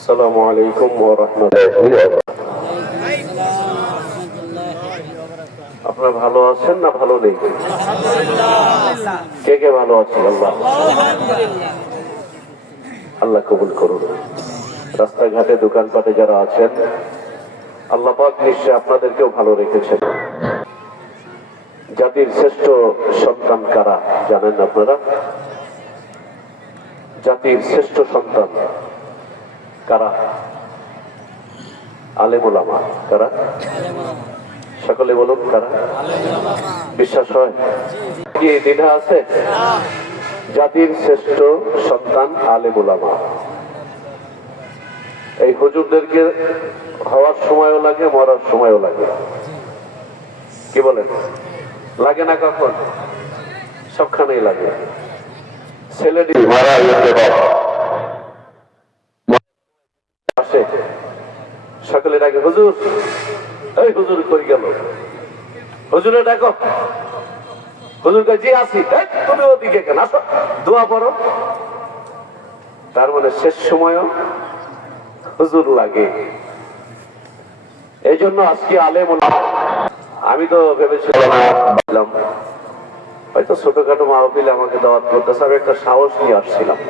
আসসালামু আলাইকুম ওয়া রাহমাতুল্লাহি। আপনারা ভালো আছেন না ভালো নেই? কে কে ভালো আছেন? আল্লাহ কবুল করুন। রাস্তাঘাটে দোকানপাটে যারা আছেন, আল্লাহ পাক নিশ্চয় আপনাদেরকেও ভালো রেখেছেন। জাতির শ্রেষ্ঠ সন্তান কারা জানেন আপনারা? জাতির শ্রেষ্ঠ সন্তান কারা? আলেম ওলামা। কারা? সকলে বলুন কারা? বিশ্বাস হয় কি দ্বিধা আছে? জাতির শ্রেষ্ঠ সন্তান আলেম ওলামা। এই হুজুরদেরকে হওয়ার সময়ও লাগে, মরার সময়ও লাগে। কি বলেন? লাগে না কখন? সবখানেই লাগে। ছেলেটি মারা যেতে আসে, সকলে ডাকে হুজুর। এই হুজুর কই গেল? হুজুরে ডাকো। হুজুর কে জি আসি। তুমি ওদিকে কেন? আসো, দোয়া পড়ো। তার মানে শেষ সময়ও হুজুর লাগে। এই জন্য আজকে আলেম ওলামা, আমি তো ভেবেছিলাম হয়তো ছোটখাটো মাহফিলে আমাকে দাওয়াত করতেছে, আমি একটা সাহস নিয়ে আসছিলাম।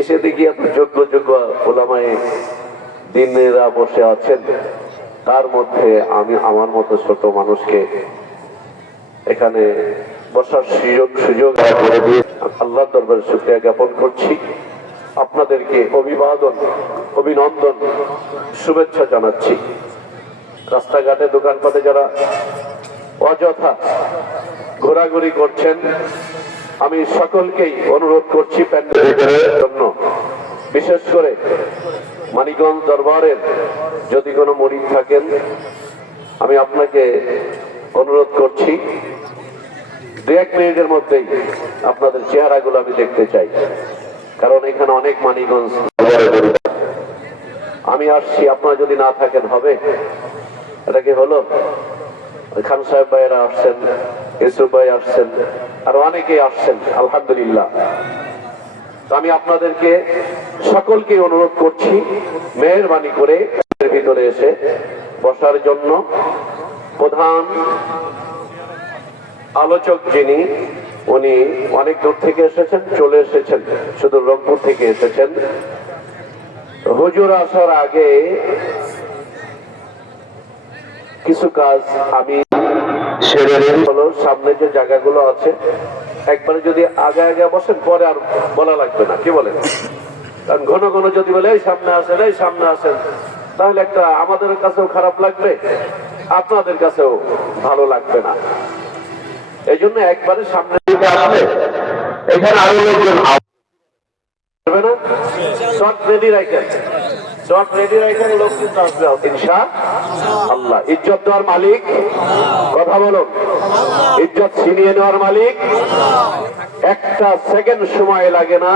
এসে দেখি এত যোগ্য যোগ্য ওলামায়ে দ্বীনেরা বসে আছেন, তার মধ্যে আমি আমার মতো ছোট মানুষকে এখানে বসার সুযোগ করে দিয়ে আল্লাহর দরবারে শুকরিয়া জ্ঞাপন করছি। আপনাদেরকে অভিনন্দন, শুভেচ্ছা জানাচ্ছি। রাস্তাঘাটে দোকানপাটে যারা অযথা ঘোরাঘুরি করছেন, আমি সকলকেই অনুরোধ করছি প্যান্ডেলের জন্য, বিশেষ করে মানিকগঞ্জ দরবারের যদি কোনো মুরিদ থাকেন, আমি আপনাকে অনুরোধ করছি 2-1 মিনিটের মধ্যেই আপনাদের চেহারাগুলো আমি দেখতে চাই। কারণ এখানে অনেক মানিকগঞ্জ আমি আসছি, আপনারা যদি না থাকেন হবে? এটা কি হলো? খান সাহেব ভাইয়েরা আসছেন, ইউসুফ ভাই আসছেন, আর অনেকেই আসছেন, আলহামদুলিল্লাহ। আমি আপনাদেরকে সকলকে অনুরোধ করছি মেহেরবানি করে ভিতরে এসে বসার জন্য। প্রধান আলোচক যিনি, উনি অনেক দূর থেকে এসেছেন, চলে এসেছেন, শুধু রংপুর থেকে এসেছেন। হুজুর আসার আগে কিছু কাজ আমি হলো, সামনে যে জায়গাগুলো আছে একবারে যদি আগে বসেন, পরে আর বলা লাগবে না। কি বলেন? কারণ ঘন ঘন যদি বলে এই সামনে আসেন, এই সামনে আসেন, তাহলে একটা আমাদের কাছেও খারাপ লাগবে, আপনাদের কাছেও ভালো লাগবে না। এই জন্য একবারে সামনে দিকে আসলে এখানে আরো লোকজন আসবে না। শর্ট রেডি রাখেন, শর্ট রেডি রাখেন, লোক কিন্তু আসবে ইনশাআল্লাহ। ইজ্জত দেওয়ার মালিক, কথা বলো, ইজ্জত ছিনিয়ে নেওয়ার মালিক। একটা সেকেন্ড সময় লাগে না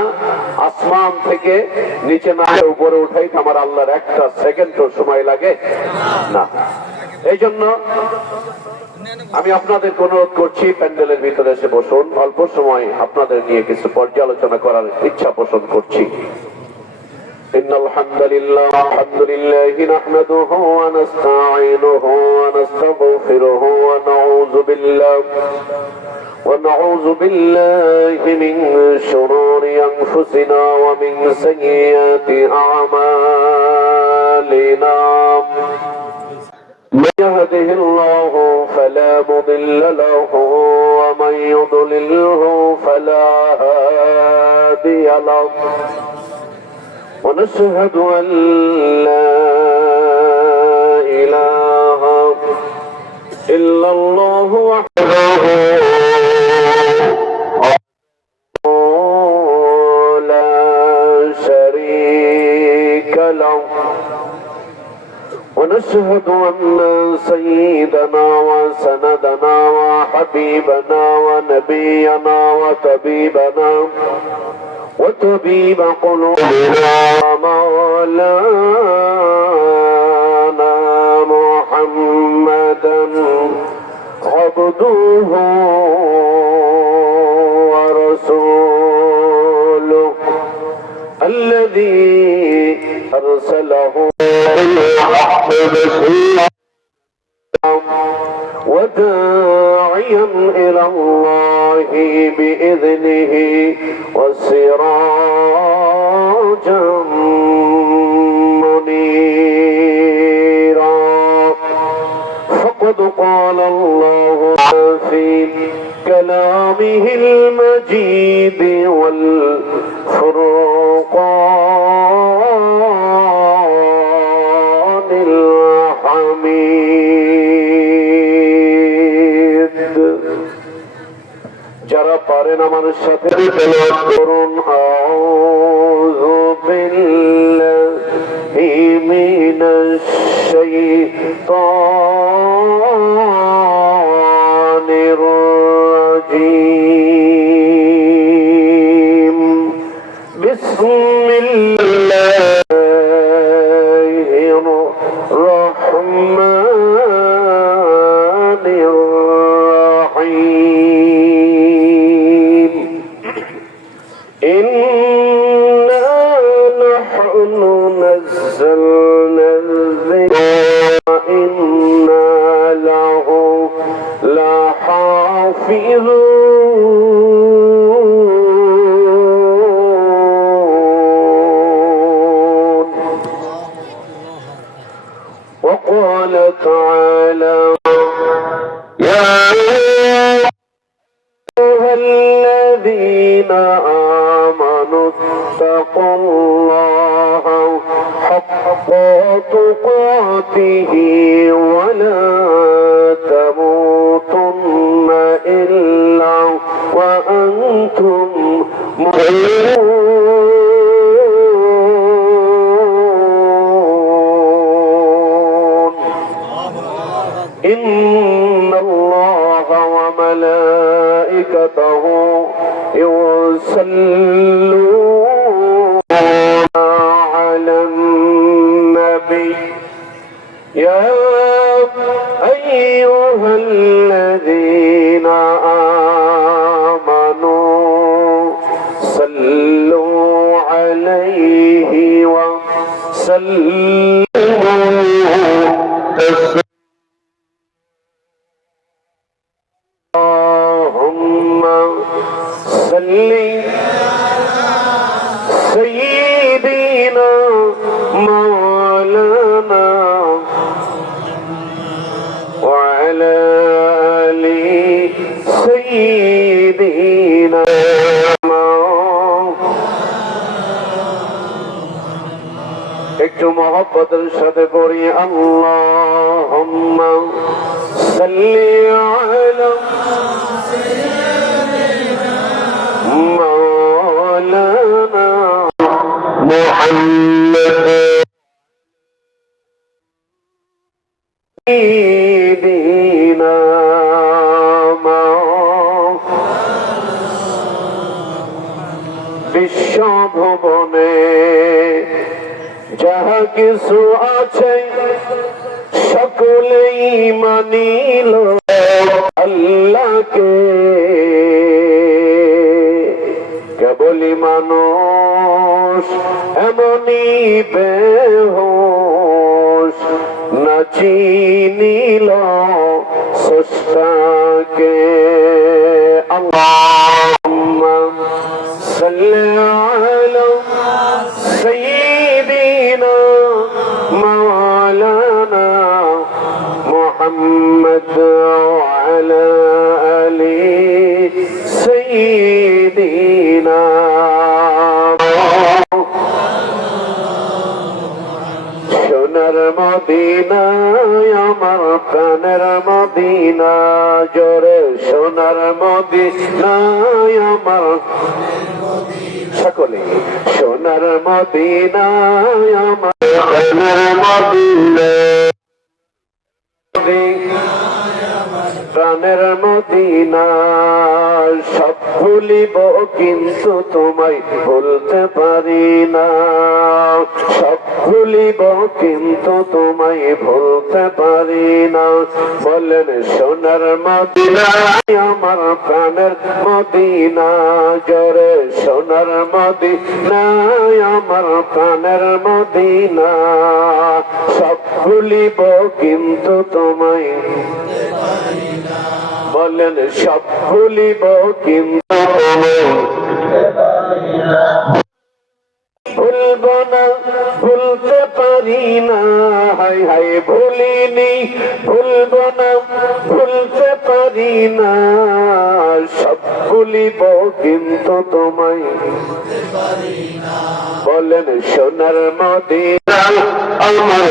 আসমান থেকে নিচে না উপরে উঠাইতে আমার আল্লাহর একটা সেকেন্ডও সময় লাগে না। এই জন্য আমি আপনাদের অনুরোধ করছি প্যান্ডেলের ভিতরে এসে বসুন। অল্প সময় আপনাদের নিয়ে কিছু পর্যালোচনা করার ইচ্ছা পোষণ করছি। ইন্নাল হামদুলিল্লাহ নাহমাদুহু ওয়া নাস্তাঈনুহু ওয়া নাস্তাগফিরুহু ওয়া নাউযু বিল্লাহি মিন শুরুরি আনফুসিনা ওয়া মিন সাইয়্যাতি আমালিনা। من يهده الله فلا مضل له ومن يضلله فلا هادي له ونشهد أن لا إله إلا الله وحده لا شريك له ونشهد أن سيدنا وسندنا وحبيبنا ونبينا وطبيبنا وطبيب قلوبنا مولانا محمدا عبده ورسوله الذي أرسله بالحق بشيرا وداعيا إلى الله بإذنه وسراجا منيرا فقد قال الله في كلامه المجيد والفرقان الحميد যারা পারেন আমার সাথে তেলাওয়াত করুন আউযু বিল্লাহি মিনাশ শাইতানির রাজীম বিসমিল্লাহির রহমানির রহিম إنا نحن نزلنا الذكر وإنا له لحافظون وقال تعالى يا أيها الذين آمنوا اتقوا الله حق تقاته ولا تموتن إلا وأنتم مسلمون إن الله وملائكته يصلون على النبي يا أيها الذين آمنوا صلوا عليه وسلموا اللهم صل سيدنا مولانا وعلى آل سيدنا একটু মহব্বতের সাথে পড়ি আল্লাহুম্মা সাল্লি আলা مولانا محمد سيدنا বিশ্বভুবনে যাহা কিছু আছে সকলেই মানিল আল্লাহকে কেবলি মানুষ এমনি বেহুশ না চিনিল স্রষ্টাকে আল্লাহুম্মা সাল্লি আলা সাইয়্যিদিনা মাওলানা মুহাম্মদ ওয়া আলা আলি সাইয়্যিদিনা সোনার মদিনায় আমার প্রাণের মদিনা জোরে সোনার মদিনায় আমার সকলে সোনার মদিনায় আমার প্রাণের মদিনা প্রাণের মদিনা সব ভুলিব কিন্তু তোমায় ভুলতে পারি না সব ভুলিব কিন্তু তোমায় ভুলতে পারি না বলেন সোনার মদিনা আমার প্রাণের মদিনা জোরে সোনার মদিনা আমার প্রাণের মদিনা সব ভুলিব কিন্তু তোমায় বলেন সব ভুলিব কিন্তু ভুলব না ভুলতে পারি না হায় হায় ভুলিনি ভুলব না ভুলতে পারি না সব ভুলিব কিন্তু তোমায় বলেন সোনার মদিনা আমার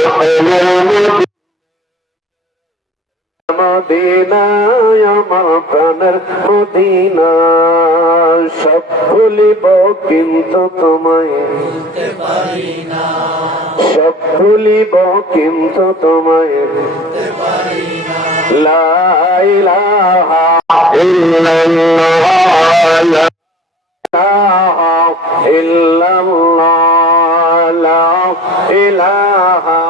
মদিনা আমার প্রাণের মদিনা সব ভুলিব কিন্তু তোমায় সব ভুলিব কিন্তু তোমায় লা ইলাহা ইল্লাল্লাহ লা ইল্লাল্লাহ লা ইলাহা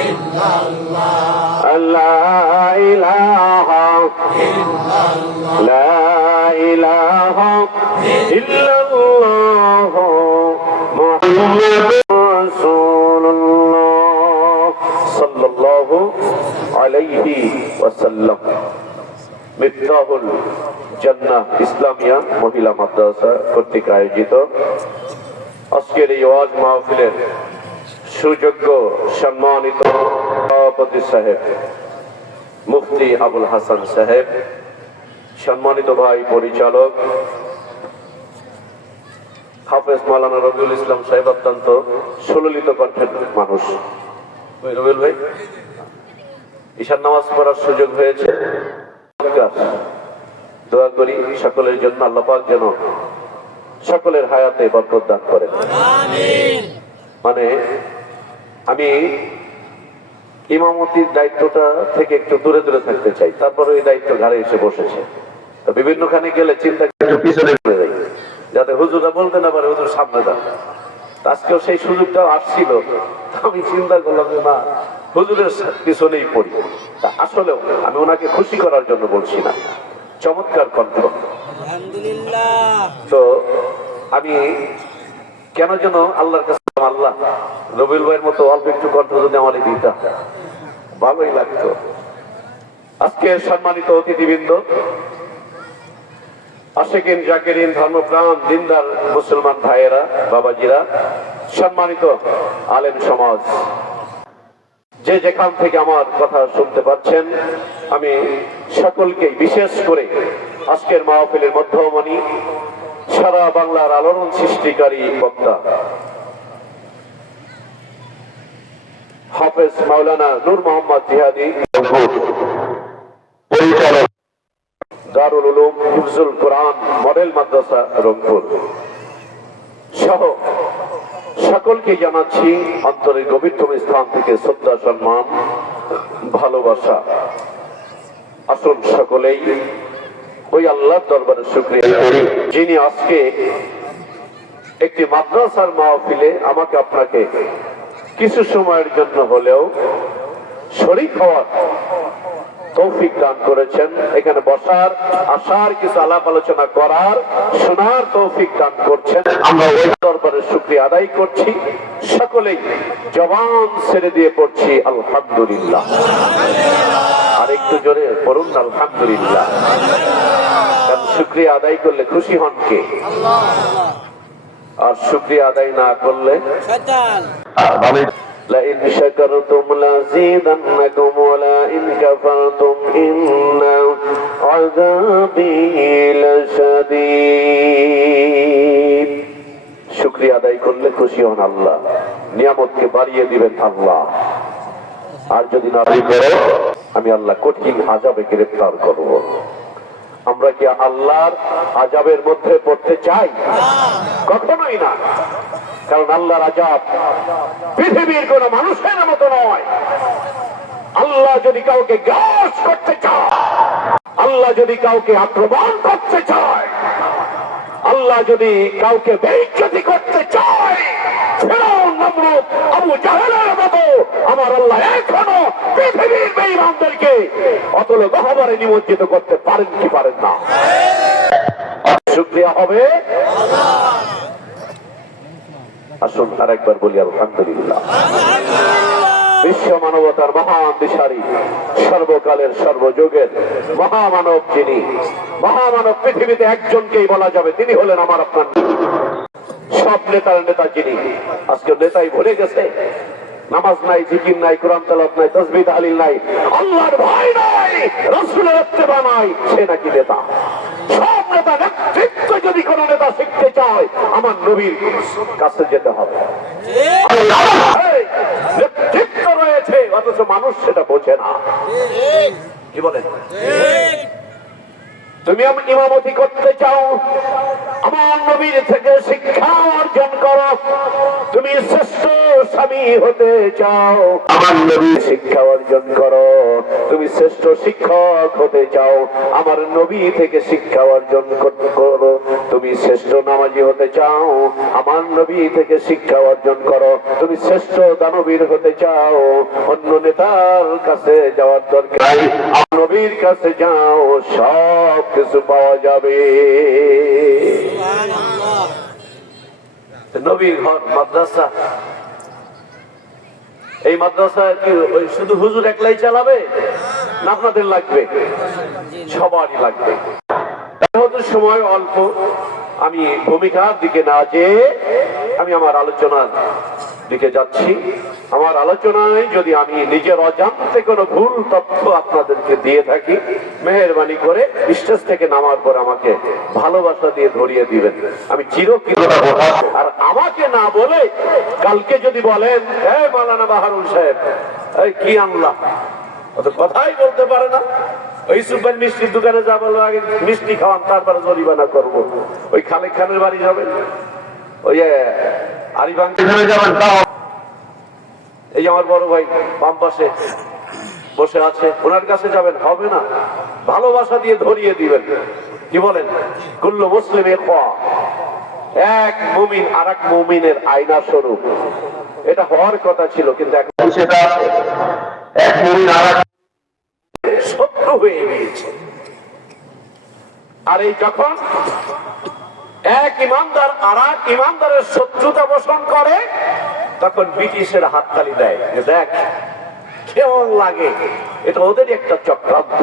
ইল্লাল্লাহ লা ইলাহা ইল্লাল্লাহ লা ইলাহা ইল্লাল্লাহ মুহাম্মাদুর রাসূলুল্লাহ সাল্লাল্লাহু আলাইহি ওয়াসাল্লাম। মিফতাহুল জান্নাহ ইসলামিয়া মহিলা মাদ্রাসা কর্তৃক আয়োজিত আজকের এই ওয়াজ মাহফিলের সুযোগ্য সম্মানিত সভাপতি সাহেব মুফতি আবুল হাসান সাহেব, সম্মানিত ভাই পরিচালক হাফেজ মাওলানা রবিউল ইসলাম সাহেব, অত্যন্ত সুললিত কণ্ঠের মানুষ। রবিউল ভাই, ঈশার নামাজ পড়ার সুযোগ হয়েছে, দোয়া করি সকলের জন্য আল্লাহ পাক যেন সকলের হায়াতে বরকত দান করেন। মানে আমি ইমামতির দায়িত্বটা থেকে একটু দূরে দূরে থাকতে চাই, তারপরে এই দায়িত্ব ঘাড়ে এসে বসেছে। তো বিভিন্নখানে গেলে চিন্তা একটু পিছনে চলে যাই, যাতে হুজুরা বলতে না পারে হুজুর সামনে দাঁড়। আজকেও সেই সুযোগটাও আসছিল, আমি চিন্তা করলাম যে না, হুজুরের পিছনেই পড়ি। আসলেও আমি ওনাকে খুশি করার জন্য বলছি না, চমৎকার কণ্ঠ। তো আমি কেন যেন আল্লাহর কাছে, আল্লাহ রবিউল ভাইয়ের মতো অল্প একটু কণ্ঠ যদি আমার দিতাম ভালোই লাগতো। আজকে সম্মানিত অতিথিবৃন্দ, আশিকিন জাকিরিন, ধর্মপ্রাণ দিনদার মুসলমান ভাইয়েরা, বাবাজিরা, সম্মানিত আলেম সমাজ, যে যেখান থেকে আমার কথা শুনতে পাচ্ছেন, আমি সকলকে বিশেষ করে আজকের মাহফিলের মধ্যমণি, সারা বাংলার আলোড়ন সৃষ্টিকারী বক্তা হাফেজ মাওলানা নূর মোহাম্মদ জিহাদি, পরিচালক দারুল উলুম হিফজুল কোরআন মডেল মাদ্রাসা রংপুর সহ সকলকে জানাচ্ছি অন্তরের গভীরতম স্থান থেকে শ্রদ্ধা, সম্মান, ভালোবাসা। আসুন সকলেই ওই আল্লাহর দরবারে শুকরিয়া করি, যিনি আজকে একটি মাদ্রাসার মাহফিলে আমাকে আপনাকে কিছু সময়ের জন্য হলেও শরীক হওয়ার তৌফিক দান করেছেন, এখানে বসার, আসার, কিছু আলাপ আলোচনা করার, শোনার তৌফিক দান করছেন। আমরা ওই দরবারে শুকরিয়া আদায় করছি। সকলেই জবান ছেড়ে দিয়ে পড়ছি আলহামদুলিল্লাহ। আর একটু জোরে পড়ুন আলহামদুলিল্লাহ। কারণ শুকরিয়া আদায় করলে খুশি হন কে? আর শুকরিয়া আদায় না করলে শয়তান। لئن شكرتم لأزيدنكم ولئن كفرتم إن عذابي لشديد। শুকরিয়া আদায় করলে খুশি হন আল্লাহ, নিয়ামতকে বাড়িয়ে দিবেন আল্লাহ। আর যদি না করো, আমি আল্লাহ কঠিন আযাবে গ্রেফতার করব। আমরা কি আল্লাহর আযাবের মধ্যে পড়তে চাই? কখনোই না। কারণ আল্লাহর আযাব পৃথিবীর কোন মানুষের মতো নয়। আল্লাহ যদি কাউকে গ্রাস করতে চায়, আল্লাহ যদি কাউকে আক্রমণ করতে চায়, আল্লাহ যদি কাউকে বেইজ্জতি করতে চায়, ফিরআউন, নমরুদ, আবু জাহেলের মতো আমার আল্লাহ এখনো পৃথিবীর বেঈমানদেরকে অতল গহ্বরে নিমজ্জিত করতে পারেন কি পারেন না? শুকরিয়া হবে আল্লাহ। আসুন আরেকবার বলি আলহামদুলিল্লাহ। বিশ্ব মানবতার মহান দিশারি, সর্বকালের সর্বযুগের মহামানব, যিনি মহামানব, পৃথিবীতে একজনকেই বলা যাবে, তিনি হলেন আমার আপনার সব নেতার নেতা, যিনি আজকে নেতাই ভুলে গেছে। নামাজ নাই, জিকির নাই, কোরআন তেলাওয়াত নাই, তাসবিহ তাহলিল নাই, আল্লাহর ভয় নাই, রাসূলের ইত্তেবা নাই, সে নাকি নেতা। সব নেতা, নেতৃত্ব যদি কোন নেতা শিখতে চায় আমার নবীর কাছে যেতে হবে। নেতৃত্ব রয়েছে অথচ মানুষ সেটা বোঝে না। কি বলেন? তুমি ইমামতি করতে চাও, আমার নবীর থেকে শিক্ষা অর্জন করো। তুমি শ্রেষ্ঠ স্বামী হতে চাও, আমার নবীর শিক্ষা অর্জন করো। তুমি শ্রেষ্ঠ শিক্ষক হতে চাও, আমার নবী থেকে শিক্ষা অর্জন করো। তুমি শ্রেষ্ঠ নামাজি হতে চাও, আমার নবী থেকে শিক্ষা অর্জন করো। তুমি শ্রেষ্ঠ দানবীর হতে চাও, অন্য নেতার কাছে যাওয়ার দরকার, নবীর কাছে যাও, সব কিছু পাওয়া যাবে। নবীর ঘর মাদ্রাসা, এই মাদ্রাসা কি শুধু হুজুর একলাই চালাবে না আপনাদের লাগবে? সবারই লাগবে। যেহেতু সময় অল্প, আমি ভূমিকার দিকে না যেয়ে আমি আমার আলোচনার দিকে যাচ্ছি। আমার আলোচনায় যদি আমি নিজের অজান্তে কোনো ভুল তথ্য আপনাদেরকে দিয়ে থাকি, মেহেরবানি করে স্টেজ থেকে নামার পর আমাকে ভালোবাসা দিয়ে ধরিয়ে দিবেন, আমি চিরকৃতজ্ঞ। আর আমাকে না বলে কালকে যদি বলেন, এই মাওলানা বাহারুল সাহেব, এই কি আনলা, অত কথাই বলতে পারে না, ওই সুপার মিষ্টির দোকানে যা বলবো, আগে মিষ্টি খাওয়ান, তারপরে জরিমানা করবো। ওই খালেক খানের বাড়ি যাবেন, ওই আরিফান যাবেন, এই আমার বড় ভাই বাম পাশে বসে আছে, ওনার কাছে যাবেন, হবে না। ভালোবাসা দিয়ে ধরিয়ে দিবেন। কি বলেন? কুল্লু মুসলিমের এক মুমিন আর এক মুমিনের আয়না স্বরূপ, এটা হওয়ার কথা ছিল, কিন্তু এখন সেটা এক মুমিন আর এক শত্রু হয়ে গিয়েছে। আর এই যখন এক ইমানদার আর এক ইমানদারের শত্রুতা পোষণ করে, তখন ব্রিটিশের হাততালি দেয়, যে দেখ কেমন লাগে, এটা ওদেরই একটা চক্রান্ত,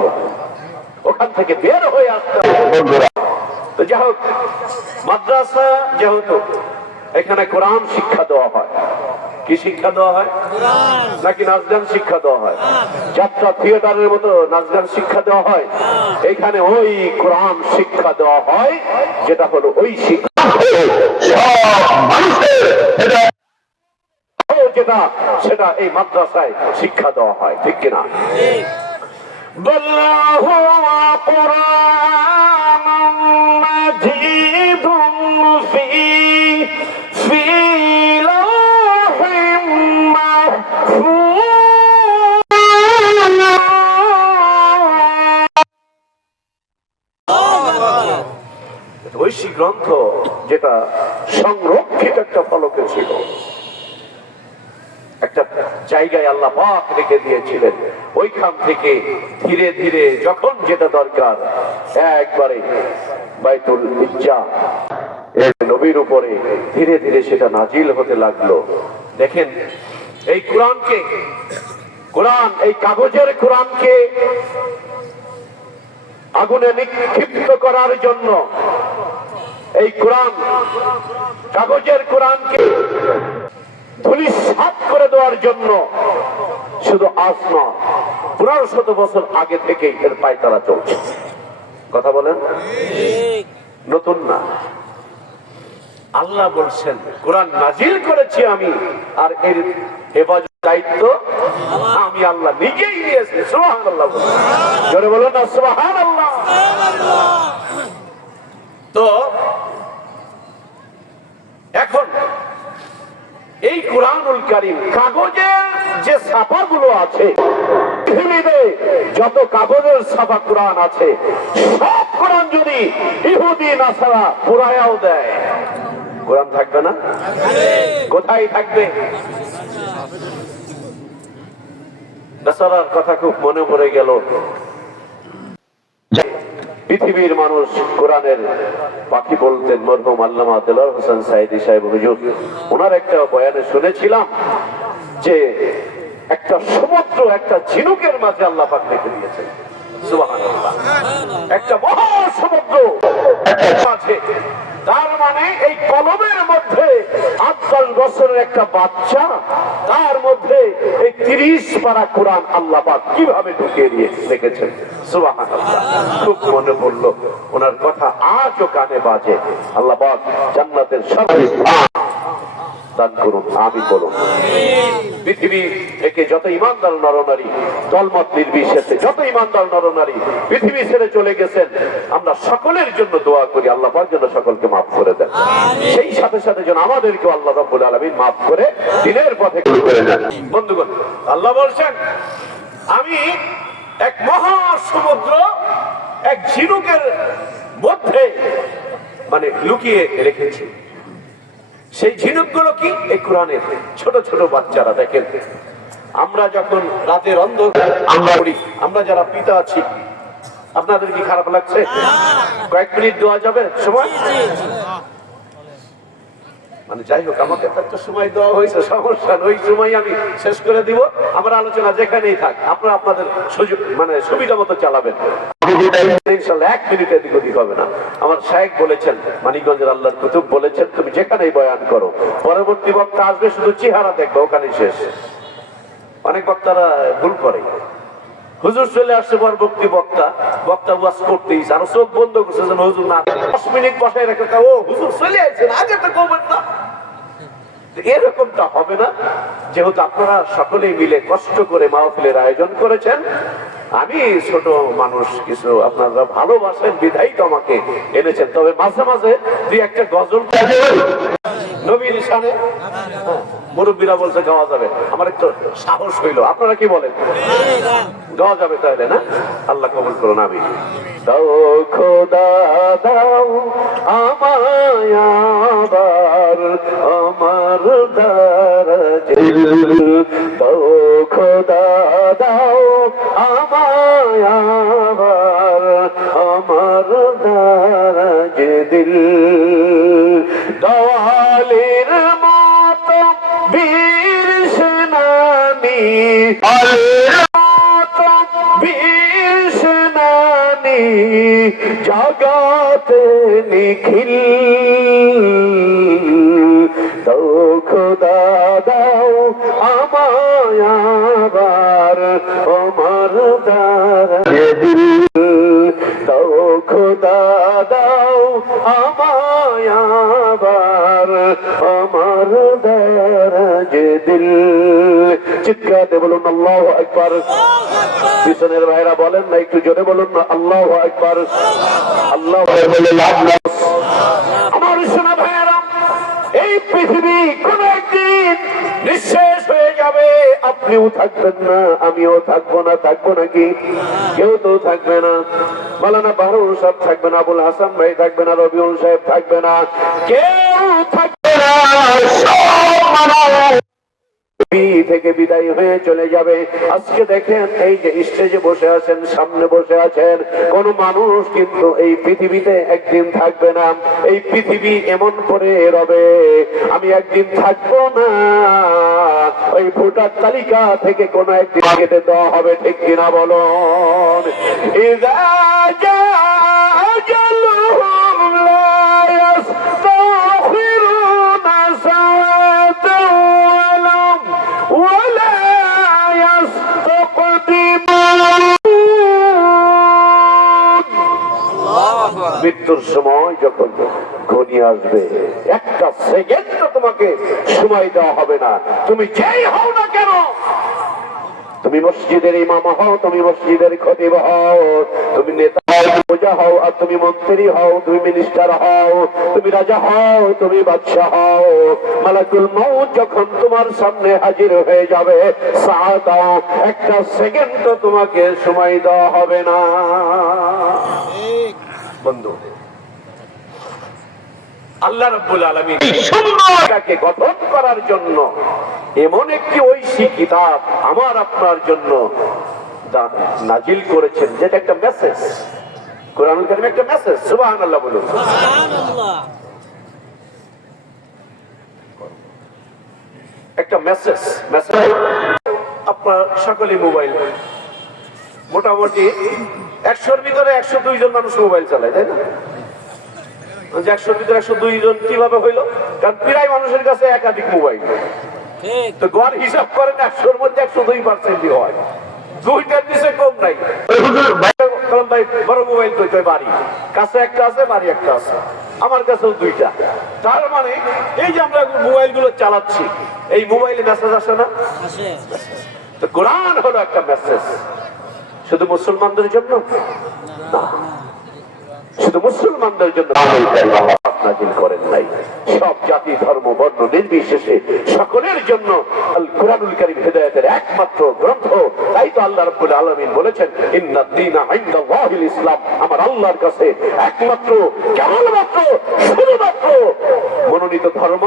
ওখান থেকে বের হয়ে আসতে হবে। তো যাই হোক, মাদ্রাসা যেহেতু এখানে কোরআন শিক্ষা দেওয়া হয়, কি শিক্ষা দেওয়া হয়? নাকি নাচ গান শিক্ষা দেওয়া হয়? যাত্রা থিয়েটারের মতো নাচ গান শিক্ষা দেওয়া হয়? এখানে ওই কোরআন শিক্ষা দেওয়া হয়, যেটা হলো ওই শিক্ষা যেটা সেটা এই মাদ্রাসায় শিক্ষা দেওয়া হয়, ঠিক কিনা? বল্লাহু কুরআনুম মাজিদুন ফি লাওহিম মাহফুজ। ঐশী গ্রন্থ, যেটা সংরক্ষিত একটা ফলকে ছিল, একটা জায়গায় আল্লাহ পাক রেখে দিয়েছিলেন। ওইখান থেকে ধীরে ধীরে যখন যেটা দরকার, একবারে বাইতুল ইজ্জা নবীর উপরে ধীরে ধীরে সেটা নাজিল হতে লাগলো। দেখেন, এই কোরআনকে, কোরআন, এই কাগজের কোরআনকে আগুনে নিক্ষিপ্ত করার জন্য, এই কোরআন, কাগজের কোরআনকে ধূলিসাৎ করে দেওয়ার জন্য শুধু আজ নয়, 1500 বছর আগে থেকেই এর পায়তারা চলছে। কথা বলেন, নতুন না। আল্লাহ বলছেন, কোরআন নাজিল করেছি আমি, আর এর হেফাজত দায়িত্ব আমি আল্লাহ নিজেই নিয়েছি। সুবহানাল্লাহ, জোরে বলেন না সুবহানাল্লাহ। তো এখন এই কোরআনুল কারীম কাগজের যে ছাপাগুলো আছে, পৃথিবীতে যত কাগজের ছাপা কোরআন আছে, সব কোরআন যদি ইহুদি নাসারা পুরায়াও দেয়, কোরআন থাকবে না? কোথায় থাকবে? নাসারার কথা খুব মনে পড়ে গেল। পৃথিবীর মানুষ কোরআনের পাখি বলতেন মরহুম আল্লামা দেলোয়ার হোসেন সাইদি সাহেব হুজুর। ওনার একটা বয়ানে শুনেছিলাম যে একটা সমুদ্র একটা ঝিনুকের মাঝে আল্লাহ পাক রেখে দিয়েছেন। সুবহানাল্লাহ। একটা মহাসমুদ্র আছে, তার মানে এই কলমের মধ্যে ৮-১০ বছরের একটা বাচ্চা, তার মধ্যে এই ৩০ পারা কোরআন আল্লাহ পাক কিভাবে ঢুকিয়ে দিয়ে রেখেছেন। সুবহানাল্লাহ। খুব মনে পড়লো ওনার কথা, আজও কানে বাজে। আল্লাহ পাক জান্নাতের সর্বোচ্চ দান করুন, আমিন বলুন। পৃথিবী থেকে যত ইমানদার নরনারী, দলমত নির্বিশেষে যত ইমানদার নরনারী পৃথিবী ছেড়ে চলে গেছেন, আমরা সকলের জন্য দোয়া করি আল্লাহ পাক যেন সকলকে মাফ করে দেন। সেই সাথে সাথে যেন আমাদেরকে আল্লাহ রাব্বুল আলামিন মাফ করে দিনের পথে করে দেন। বন্ধুগণ, আল্লাহ বলছেন আমি এক মহা সমুদ্র এক ঝিনুকের মধ্যে মানে লুকিয়ে রেখেছি। সেই ঝিনুকগুলো কি? এই কোরআনের ছোট ছোট বাচ্চারা। দেখেন, আমরা যখন রাতের অন্ধকার আমরা যারা পিতা আছি, আপনাদের কি খারাপ লাগছে? কয়েক মিনিট দেওয়া যাবে সময়? মানে যাই হোক, আমাকে একটা সময় দেওয়া হয়েছে, সমস্যা ওই সময় আমি শেষ করে দিব। আমার আলোচনা যেখানেই থাক, আপনারা আপনাদের সুযোগ মানে সুবিধা মতো চালাবেন। ইনশাআল্লাহ 1 মিনিট এদিক ওদিক হবে না। আমার শায়েখ বলেছেন, মানিকগঞ্জের আল্লাহর কুতুব বলেছেন, তুমি যেখানেই বয়ান করো, পরবর্তী বক্তা আসবে শুধু চেহারা দেখবে, ওখানেই শেষ। অনেক বক্তারা ভুল করে। হুজুর চলে আসছে পরবর্তী বক্তা ওয়াজ করতেই আর চোখ বন্ধ করছে যেন হুজুর না। 10 মিনিট বসায় রেখে ও হুজুর চলে আসছেন, আগে তো করবেন না। এরকমটা হবে না। যেহেতু আপনারা সকলেই মিলে কষ্ট করে মাহফিলের আয়োজন করেছেন, আমি ছোট মানুষ, কিছু আপনারা ভালোবাসেন বিধাই তো আমাকে এনেছেন। তবে মাঝে মাঝে 2-1টা গজল নবীর শানে মুরব্বীরা বলছে গাওয়া যাবে, আমার একটু সাহস হইল। আপনারা কি বলেন? গাওয়া যাবে তাহলে না? আল্লাহ কবুল করুন, আমিন। দাও খোদা দাও আমায় আবার আমার দরজে, দাও খোদা দাও আমায় আবার আমার দরজে দিল, দওয়ালের মতো বীর সেনানি, বীর সেনানি জগতে নিখিল, দাও খোদা দাও আমায় আবার আমার দরজে দিল, দাও খোদা দাও আমায় আবার আমার দরজে দিল। চিৎকারে বলুন আল্লাহু আকবার। পিছনের ভাইরা বলেন না, একটু জোরে বলুন না আল্লাহু আকবার। আল্লাহু আকবার। আমার শোনা ভাইরা, এই পৃথিবী কোন একদিন নিঃশেষ হয়ে যাবে। আপনিও থাকবেন না, আমিও থাকবো না। থাকবো নাকি? কেউ তো থাকবে না। মাওলানা বাহরুল সাহেব থাকবে না, আবুল হাসান ভাই থাকবে না, রবিউল সাহেব থাকবে না, কেউ থাকবে না। সব মানুষ থেকে বিদায় হয়ে চলে যাবে। আজকে দেখেন, এই যে স্টেজে বসে আছেন, সামনে বসে আছেন, কোন মানুষ কিন্তু এই পৃথিবীতে একদিন থাকবে না। এই পৃথিবী এমন করে রবে, আমি একদিন থাকবো না। ওই ভোটার তালিকা থেকে কোন একদিন কেটে দেওয়া হবে, ঠিক কিনা বলুন? মৃত্যুর সময় যখন ঘনিয়ে আসবে, একটা সেকেন্ড তোমাকে সময় দেওয়া হবে না। তুমি যেই হও না কেন, তুমি মসজিদের ইমাম হও, তুমি মসজিদের খতিব হও, তুমি নেতা প্রজা হও আর তুমি মন্ত্রী হও, তুমি মিনিস্টার হও, তুমি রাজা হও, তুমি বাদশা হও, মালাকুল মউত যখন তোমার সামনে হাজির হয়ে যাবে, সাআতাও একটা সেকেন্ড তো তোমাকে সময় দেওয়া হবে না। বন্ধু, আল্লাহ রাব্বুল আলামিন সুন্নাহকে গঠন করার জন্য এমন একটি ঐশী কিতাব আমার আপনার জন্য নাজিল করেছেন, যেটা একটা মেসেজ। কোরআনুল কারীম একটা মেসেজ। সুবহানাল্লাহ বলুন। সুবহানাল্লাহ। একটা মেসেজ। আপনার সকলে মোবাইল, মোটামুটি 100-র ভিতরে 102 জন মানুষ মোবাইল চালায়, তাই না? 100-র ভিতরে 102 জন কিভাবে হইলো? কারণ প্রায় মানুষের কাছে একাধিক মোবাইল। তো গড় হিসাব করেন 100-র মধ্যে 102% হয়, দুইটার নিচে কম নাই। ভাই বড় মোবাইল তো বাড়ি কাছে একটা আছে, বাড়ি একটা আছে, আমার কাছেও দুইটা। তার মানে এই যে আমরা মোবাইল গুলো চালাচ্ছি, এই মোবাইলে মেসেজ আসে না? তো কোরআন হলো একটা মেসেজ। শুধু মুসলমানদের জন্য না, শুধু মুসলমানদের জন্য নাযিল করেন নাই, সব জাতি ধর্ম বর্ণ নির্বিশেষে সকলের জন্য আল কোরআনুল কারীম হেদায়েতের একমাত্র গ্রন্থ। তাই তো আল্লাহ রাব্বুল আলামিন বলেছেন, ইন্নাদ দীনা ইনদাল্লাহিল ইসলাম, আমার আল্লাহর কাছে একমাত্র, কেবলমাত্র, শুধুমাত্র মনোনীত ধর্ম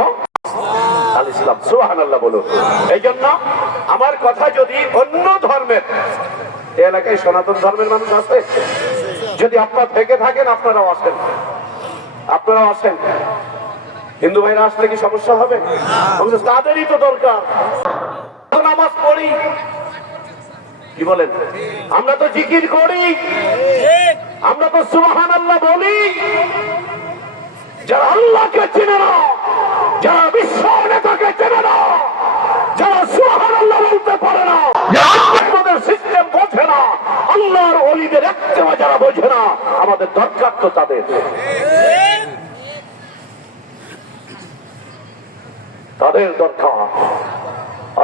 আল ইসলাম। সুবহানাল্লাহ বলুন। এই জন্য আমার কথা যদি অন্য ধর্মের, এই এলাকায় সনাতন ধর্মের মানুষ আছে, যদি আপনারা থেকে থাকেন আপনারাও আসেন, আপনারাও আসেন। হিন্দু ভাইরা আসলে কি সমস্যা হবে? তাদেরই তো দরকার। নামাজ পড়ি, কি বলেন? আমরা তো জিকির করি, আমরা তো সুবহানাল্লাহ বলি। যারা আল্লাহকে চেনে না, যারা বিশ্ব নেতাকে চেনে না, যারা সুবহানাল্লাহ বলতে পারে না, যারা সিস্টেম বোঝে না, আল্লাহর ওলিদের ইত্তেবা যারা বোঝে না, আমাদের দরকার তো তাদের। তাদের দরকার।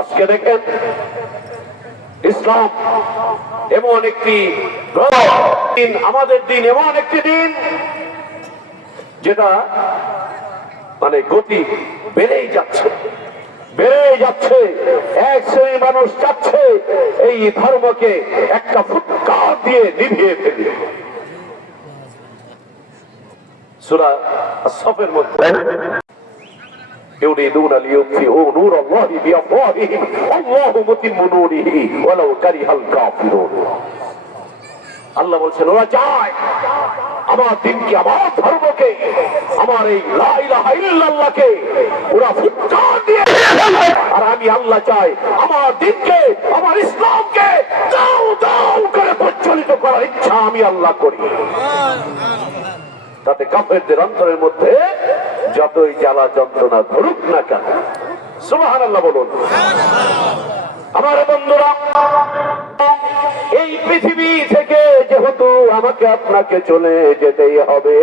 আজকে দেখেন, ইসলাম এমন একটি দিন, আমাদের দিন এমন একটি দিন যেটা মানে গতি বেড়েই যাচ্ছে, বেড়ে যাচ্ছে। এক শ্রেণীর মানুষ চাচ্ছে এই ধর্মকে একটা ফুৎকার দিয়ে নিভিয়ে ফেলে। সূরা আস-সাফের মধ্যে يريدون ليطفئوا نور الله بأفواههم والله متم نوره ولو كره الكافرون। আল্লাহ বলছেন, ওরা চায় আমার দিনকে, আমার ধর্মকে, আমার এই লা ইলাহা ইল্লাল্লাহকে ওরা ফুৎকার দিয়ে, আর আমি আল্লাহ চাই আমার দিনকে, আমার ইসলামকে দাও দাও করে প্রজ্বলিত করার ইচ্ছা আমি আল্লাহ করি। তাতে কাফেরদের অন্তরের মধ্যে যতই জ্বালা যন্ত্রণা ধরুক না কেন। সুবহানাল্লাহ বলুন। আমার বন্ধুরা, এই পৃথিবী থেকে যেহেতু আমাকে আপনাকে চলে যেতেই হবে,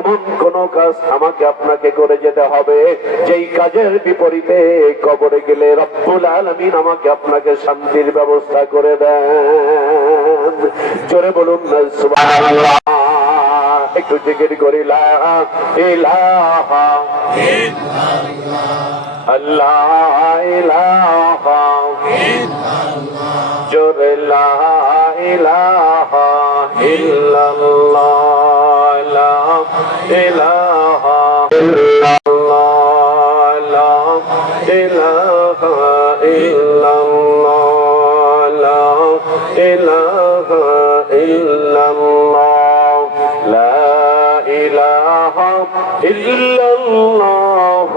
এমন কোন কাজ আমাকে আপনাকে করে যেতে হবে যেই কাজের বিপরীতে কবরে গেলে রব্বুল আলামিন আমাকে আপনাকে শান্তির ব্যবস্থা করে দেন। জোরে বলুন না সুবহানাল্লাহ। একটু জিকির করি, লা ইলাহা ইল্লাল্লাহ, আল্লাহ ইলাহা ইল্লাল্লাহ, জোরে লা ইলাহা ইল্লাল্লাহ, লা ইলাহা ইল্লাল্লাহ, লা ইলাহা ইল্লাল্লাহ, লা ইলাহা ইল্লাল্লাহ, লা ইলাহা ইল্লাল্লাহ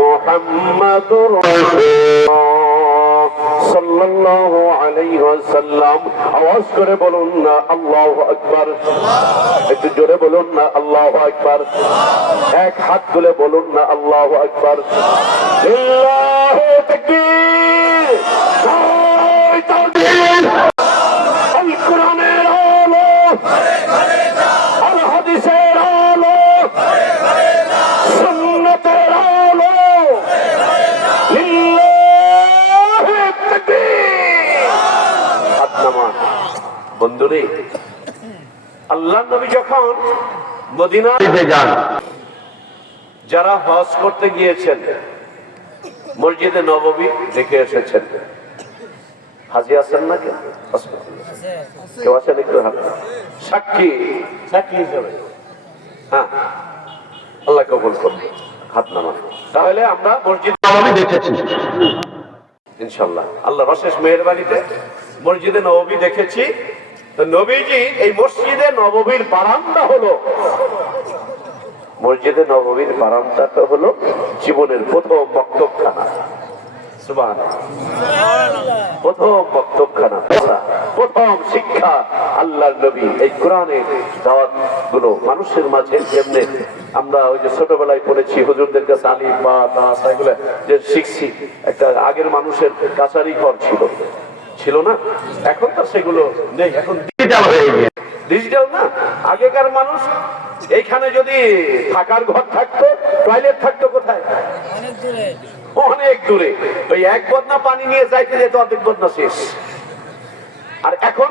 মুহাম্মাদুর রাসূলুল্লাহ সাল্লাল্লাহু আলাইহি ওয়াসাল্লাম। আওয়াজ করে বলুন না আল্লাহু আকবার। একটু জোরে বলুন না আল্লাহু আকবার। এক হাত তুলে বলুন না আল্লাহু আকবার। আল্লাহু তাকবীর। জয় তাকবীর। আল কোরআনের আলো, আল হাদিসের আলো, সুন্নাতের আলো। লিল্লাহি তাকবীর। বন্ধুরে, আল্লাহর নবী যখন মদিনাতে যান, যারা হজ করতে গিয়েছেন মসজিদে নববী দেখে এসেছেন। হাজি আছেন না কেউ? কেউ আছেন? একটু সাক্ষী সাক্ষী হিসেবে, হ্যাঁ, আল্লাহ কবুল করুন, হাত নামান। তাহলে আমরা মসজিদ নববী দেখেছি ইনশাআল্লাহ, আল্লাহর অশেষ মেহেরবানিতে মসজিদে নববী দেখেছি। তো নবীজি এই মসজিদে নববীর বারান্দা হলো, মসজিদে নববীর বারান্দাটা হলো জীবনের প্রথম মক্তবখানা। সুবহানাল্লাহ, প্রথম মক্তবখানা, প্রথম শিক্ষা আল্লাহর নবী এই কোরআনের দাওয়াত গুলো মানুষের মাঝে। যেমনি আমরা ওই যে ছোটবেলায় পড়েছি হুজুরদের কাছে আলিফ বা তা এগুলো যে শিখছি, একটা আগের মানুষের কাছারি ঘর ছিল না, এখন তো সেগুলো নেই, এখন ডিজিটাল হয়ে গিয়েছে। ডিজিটাল না, আগেকার মানুষ এইখানে যদি থাকার ঘর থাকতো, টয়লেট থাকতো কোথায়? অনেক দূরে। ওই এক বদনা পানি নিয়ে যাইতে যেত, অর্ধেক বদনা শেষ। আর এখন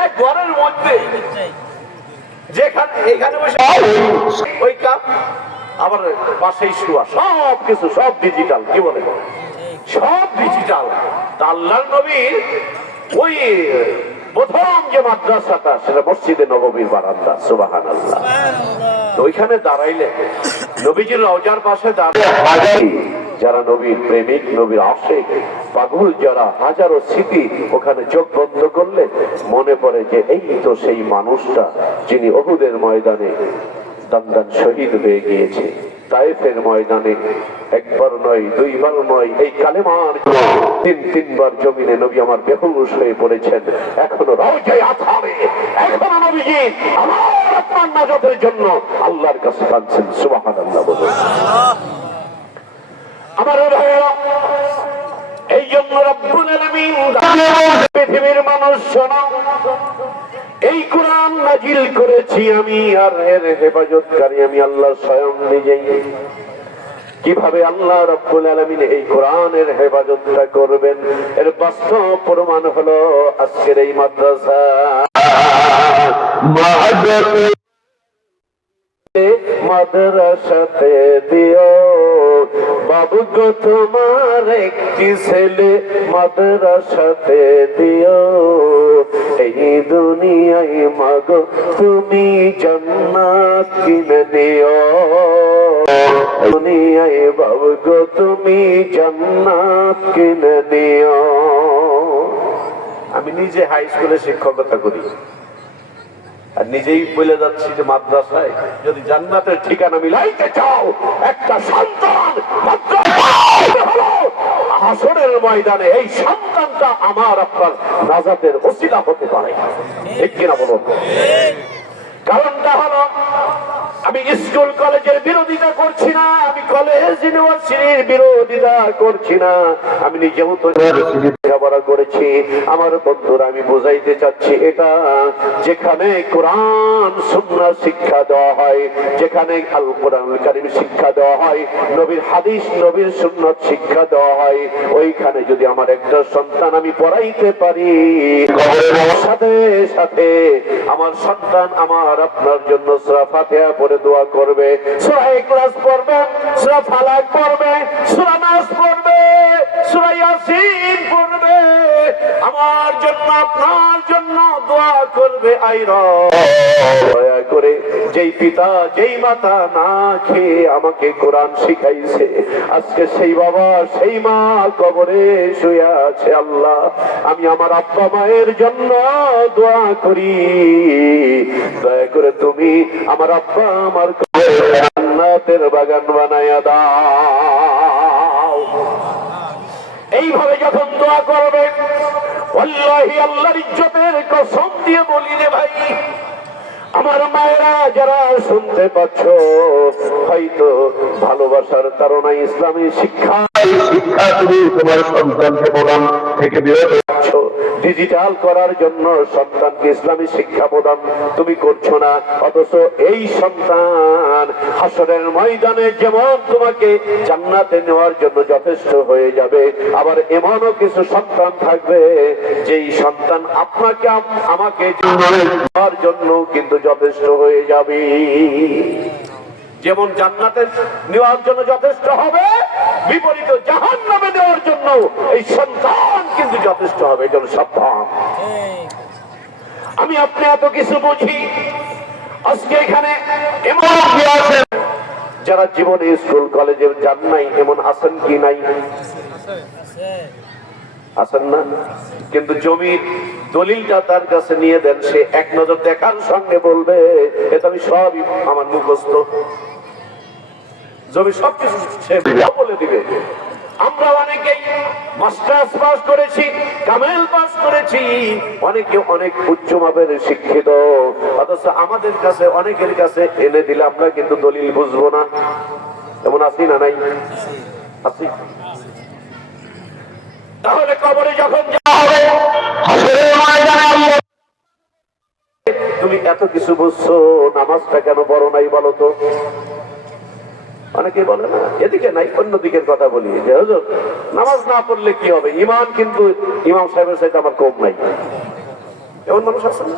এক ঘরের মধ্যে যেখানে এইখানে ওই কাপ, আবার পাশেই শোয়া, সব কিছু সব ডিজিটাল। কি বলে? সব ডিজিটাল। আল্লাহর নবীর ওই প্রথম যে মাদ্রাসাটা, সেটা মসজিদে নববীর বারান্দা। সুবহানাল্লাহ। ওইখানে দাঁড়াইলে নবীজির রওজার পাশে দাঁড়াই যারা নবীর প্রেমিক, নবীর আশিক, পাগল যারা, হাজারো স্মৃতি ওখানে চোখ বন্ধ করলে মনে পড়ে যে এই তো সেই মানুষটা যিনি উহুদের ময়দানে দান শহীদ হয়ে গিয়েছে। তায়েফের ময়দানে একবার নয়, দুইবার নয়, এই কালেমার তিনবার জমিনে নবী আমার বেহুশ হয়ে পড়েছেন। এখনো রওজায়ে আতহারে, এখনো নবীজি আমার আপনার নাজাতের জন্য আল্লাহর কাছে কাঁদছেন। সুবহানাল্লাহ বলুন। আমার ভাইয়েরা, এই জন্য রব্বুল আলামিন পৃথিবীর মানুষ শোনো, এই কোরআন নাজিল করেছি আমি, আর এর হেফাজতকারী আমি আল্লাহ স্বয়ং নিজেই। কিভাবে আল্লাহ রব্বুল আলামিন এই কোরআনের হেফাজতটা করবেন, এর বাস্তব প্রমাণ হলো আজকের এই মাদ্রাসা। মাদ্রাসাতে দিও বাবু গো তোমার একটি ছেলে, মাদ্রাসাতে দিও এই দুনিয়ায় মাগো তুমি জান্নাত কিনে দিও, দুনিয়ায় বাবু গো তুমি জান্নাত কিনে দিও। আমি নিজে হাই স্কুলে শিক্ষকতা করি, আর নিজেই বলে যাচ্ছি যে মাদ্রাসায় যদি জান্নাতের ঠিকানা মিলাইতে চাও, একটা সন্তান হাসরের ময়দানে এই সন্তানটা আমার আপনার নাজাতের ওসিলা হতে পারে। ঠিক কিনা বলুন? কারণটা হলো, আমি স্কুল কলেজের বিরোধিতা করছি না, আমি কলেজ ইউনিভার্সিটির বিরোধিতা করছি না, আমি নিজেও তো লেখাপড়া করেছি। আমার বন্ধুরা, আমি বোঝাইতে চাচ্ছি এটা যেখানে কোরআন সুন্নাহ শিক্ষা দেওয়া হয়, যেখানে আল কোরআনুল কারীম শিক্ষা দেওয়া হয়, নবীর হাদিস নবীর সুন্নাত শিক্ষা দেওয়া হয়, ওইখানে যদি আমার একটা সন্তান আমি পড়াইতে পারি, সাথে সাথে আমার সন্তান আমার আপনার জন্য সূরা ফাতিহা পড়ে দোয়া করবে, সূরা ইখলাস পড়বে, সূরা ফালাক পড়বে, সূরা নাস পড়বে, সূরা ইয়াসিন পড়বে, আমার জন্য আপনার জন্য দোয়া করবে। আই রব, দয়া করে যেই পিতা যেই মাতা না খেয়ে আমাকে কোরআন শিখাইছে, আজকে সেই বাবা সেই মা কবরে শুয়ে আছে। আল্লাহ, আমি আমার আব্বা মায়ের জন্য দোয়া করি, দয়া করে তুমি আমার আব্বা আমার জান্নাতের বাগান বানায়া দাও। এইভাবে যখন দোয়া করবে, ওয়াল্লাহি আল্লাহর ইজ্জতের কসম দিয়ে বলি রে ভাই, আমার মায়েরা যারা শুনতে পাচ্ছ, হয়তো ভালোবাসার কারণে ইসলামী শিক্ষা তুমি তোমার সন্তানকে প্রদান থেকে বিরত রাখছো, ডিজিটাল করার জন্য সন্তানকে ইসলামী শিক্ষা প্রদান তুমি করছো না, অথচ এই সন্তান হাসরের ময়দানে যেমন তোমাকে জান্নাতে নেওয়ার জন্য যথেষ্ট হয়ে যাবে, আবার এমনও কিছু সন্তান থাকবে যেই সন্তান আপনাকে আমাকে নেওয়ার জন্য কিন্তু যথেষ্ট হয়ে যাবে। যেমন জান্নাতে নেওয়ার জন্য যথেষ্ট হবে, বিপরীত জাহান্নামে নেওয়ার জন্য এই সন্তান কিন্তু যথেষ্ট হবে। এই জন্য সাবধান। আমি আপনি এত কিছু বুঝি, আজকে এখানে এমন যারা জীবনে স্কুল কলেজে যান নাই এমন আছেন কি নাই? আছেন না? কিন্তু জমির দলিলটা তার কাছে নিয়ে দেন, সে এক নজর দেখার সঙ্গে বলবে এটা আমি সবই আমার মুখস্থ, জমি সবকিছু সে বলে দিবে। আমরা অনেকেই মাস্টার্স পাস করেছি, কামেল পাস করেছি, অনেকে অনেক উচ্চ মাপের শিক্ষিত, অথচ আমাদের কাছে অনেকের কাছে এনে দিলে আমরা কিন্তু দলিল বুঝবো না। এমন আছি না নাই? আছি। তাহলে কবরে যখন যাওয়া হবে, হাসরের ময়দানে তুমি এত কিছু বুঝছো, নামাজটা কেন বড় নাই বলো তো? অনেকে বলে না, এদিকে নাই অন্যদিকের কথা বলি যে হুজুর নামাজ না পড়লে কি হবে, ইমান কিন্তু ইমাম সাহেবের সাথে আমার কম নাই। এমন মানুষ আছে না?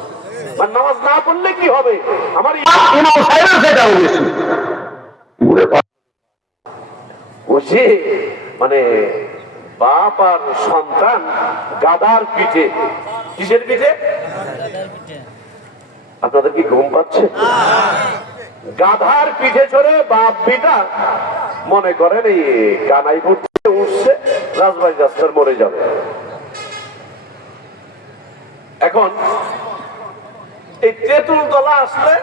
মানে নামাজ না পড়লে কি হবে, আমার ইমাম সাহেবের সাথে বুঝি। মানে বাপ আর সন্তান গাধার পিঠে। কিসের পিঠে? আপনাদের কি ঘুম পাচ্ছে? গাধার পিঠে চড়ে বাপ পিতা মনে করেন এই কানাইপুর উঠছে, রাজবাড়ি রাস্তার মরে যাবে। এখন এই তেঁতুল তলা আসলে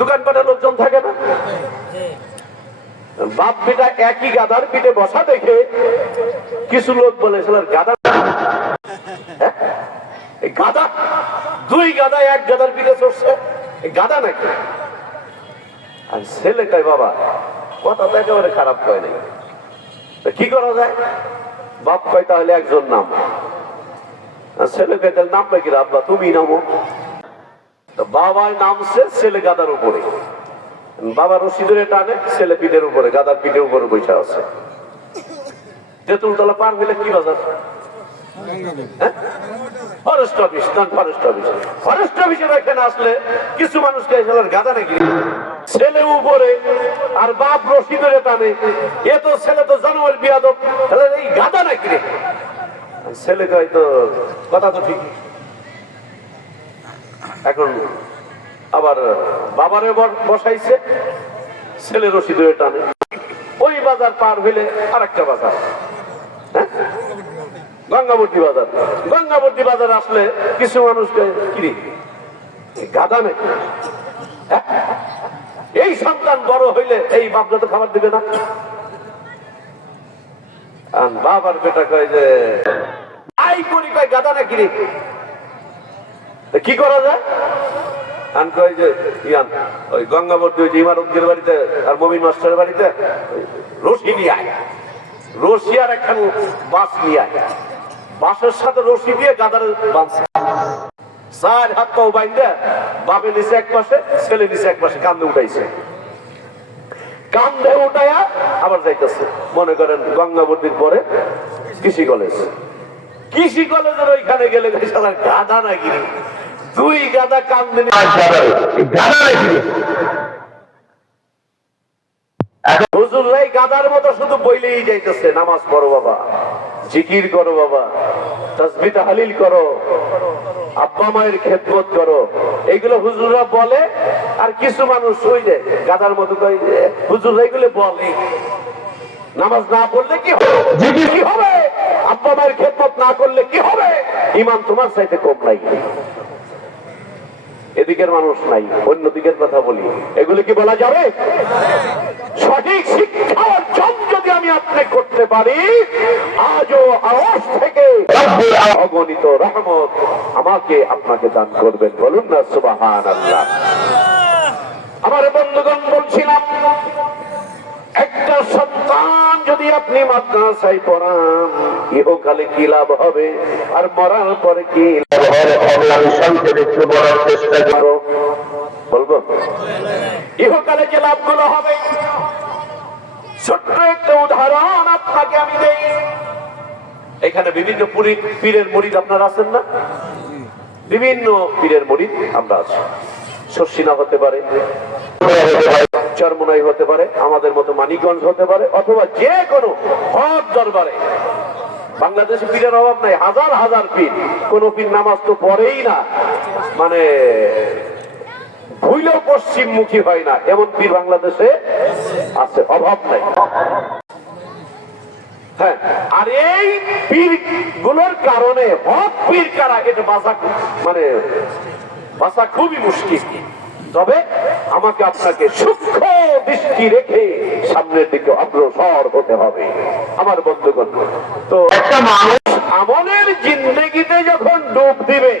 দোকানপাটে লোকজন থাকে না, বাপ পিতা একই গাধার পিঠে বসা দেখে কিছু লোক বলে গাধা, গাধা দুই গাধা এক গাধার পিঠে চড়ছে, গাধা নাকি? আর ছেলে কয় বাবা কথা তো একেবারে খারাপ কয় নাই, কি করা যায়? বাপ কয় তাহলে একজন নাম, ছেলে কয় তাহলে নাম নাকি? আব্বা তুমি নামো। বাবার নামছে ছেলে গাদার উপরে, বাবা রশি ধরে টানে, ছেলে পিঠের উপরে, গাদার পিঠের উপরে বসে আছে। তেঁতুল তলা পার হইলে কি বাজার? ফরেস্ট অফিস, নন ফরেস্ট অফিস। ফরেস্ট অফিসের এখানে আসলে কিছু মানুষকে গাদা নাকি? ছেলে উপরে আর বাপ রশি ধরে টানে, এ তো ছেলে তো জানোয়ার বিয়াদব, তাহলে এই গাদা নাকি রে? ছেলে কয় তো কথা তো ঠিক। এখন আবার বাবারে বসাইছে, ছেলে রশি ধরে টানে। ওই বাজার পার হইলে আর একটা বাজার, গঙ্গাবর্তী বাজার। গঙ্গাবর্তী বাজার আসলে কিছু মানুষকে কিরে গাদা নাকি? এই সন্তান বড় হইলে এই বাপটা তো খাবার দিবে না। বাবার বেটা কয় যে আই করি, কয় গাদা নাকি রে? কি করা যায়? আন কয় যে ইয়ান ওই গঙ্গাবর্তী ওই যে ইমারতদের বাড়িতে আর মমিন মাস্টারের বাড়িতে রশি নিয়ে আয়, রশি আর একখান বাঁশ নিয়ে আয়, বাঁশের সাথে রশি দিয়ে গাদার বাঁধছে, চার হাত পাও বাইন্দা বাপে নিচে এক পাশে, ছেলে নিচে এক পাশে, কান্দে উঠাইছে। কান্দে উঠাইয়া আবার যাইতেছে, মনে করেন গঙ্গাবর্তীর পরে কৃষি কলেজ। কৃষি কলেজের ওইখানে গেলে গাদা নাকি? দুই গাদা কান্দে হুজুরাই গাদার মতো শুধু বইলেই যাইতেছে, নামাজ পড়ো বাবা, জিকির করো বাবা, তাসবিহ তাহলিল করো, আব্বা মায়ের খেদমত করো, এইগুলো হুজুররা বলে। আর কিছু মানুষ ওই যে গাদার মতো হুজুররা এগুলো বলে। নামাজ না পড়লে কি হবে? জিকির কি হবে? আব্বা মায়ের খেদমত না করলে কি হবে? ঈমান তোমার চাইতে কম নাই। এদিকের মানুষ নাই, অন্যদিকের কথা বলি, এগুলো কি বলা যাবে? সঠিক শিক্ষা অর্জন যদি আমি আপনি করতে পারি, আজও আওয়াজ থেকে অগণিত রহমত আমাকে আপনাকে দান করবেন। বলুন না সুবহানাল্লাহ। আমার বন্ধুগণ, বলছিলাম একটা সন্তান সন্তান যদি আপনি মাদ্রাসায় পড়ান, ইহকালে কি লাভ হবে আর মরার পরে কি লাভ হবে? আমি সংক্ষেপে একটু বলার চেষ্টা করব। বলবো ইহকালে যে লাভগুলো হবে, ছোট্ট একটা উদাহরণ আপনাকে আমি দেই। এখানে বিভিন্ন পীরের মুরিদ আপনারা আছেন না? বিভিন্ন পীরের মুরিদ আমরা আছি। শর্ষিনা হতে পারে, চরমোনাই হতে পারে, আমাদের মতো মানিকগঞ্জ হতে পারে, অথবা যে কোনো হক দরবারে। বাংলাদেশে পীরের অভাব নাই, হাজার হাজার পীর। কোন পীর নামাজ তো পড়েই না, মানে ভুলেও পশ্চিমমুখী হয় না, এমন পীর বাংলাদেশে আছে, অভাব নাই। হ্যাঁ, আর এই পীর গুলোর কারণে হক পীর কারা এটা বাঁচা খুবই মুশকিল। তবে আমাকে আপনাকে সূক্ষ্ম দৃষ্টি রেখে সামনের দিকে অগ্রসর হতে হবে আমার বন্ধুগণ। তো একটা মানুষ আমলের জিন্দেগিতে যখন ডুব দিবে,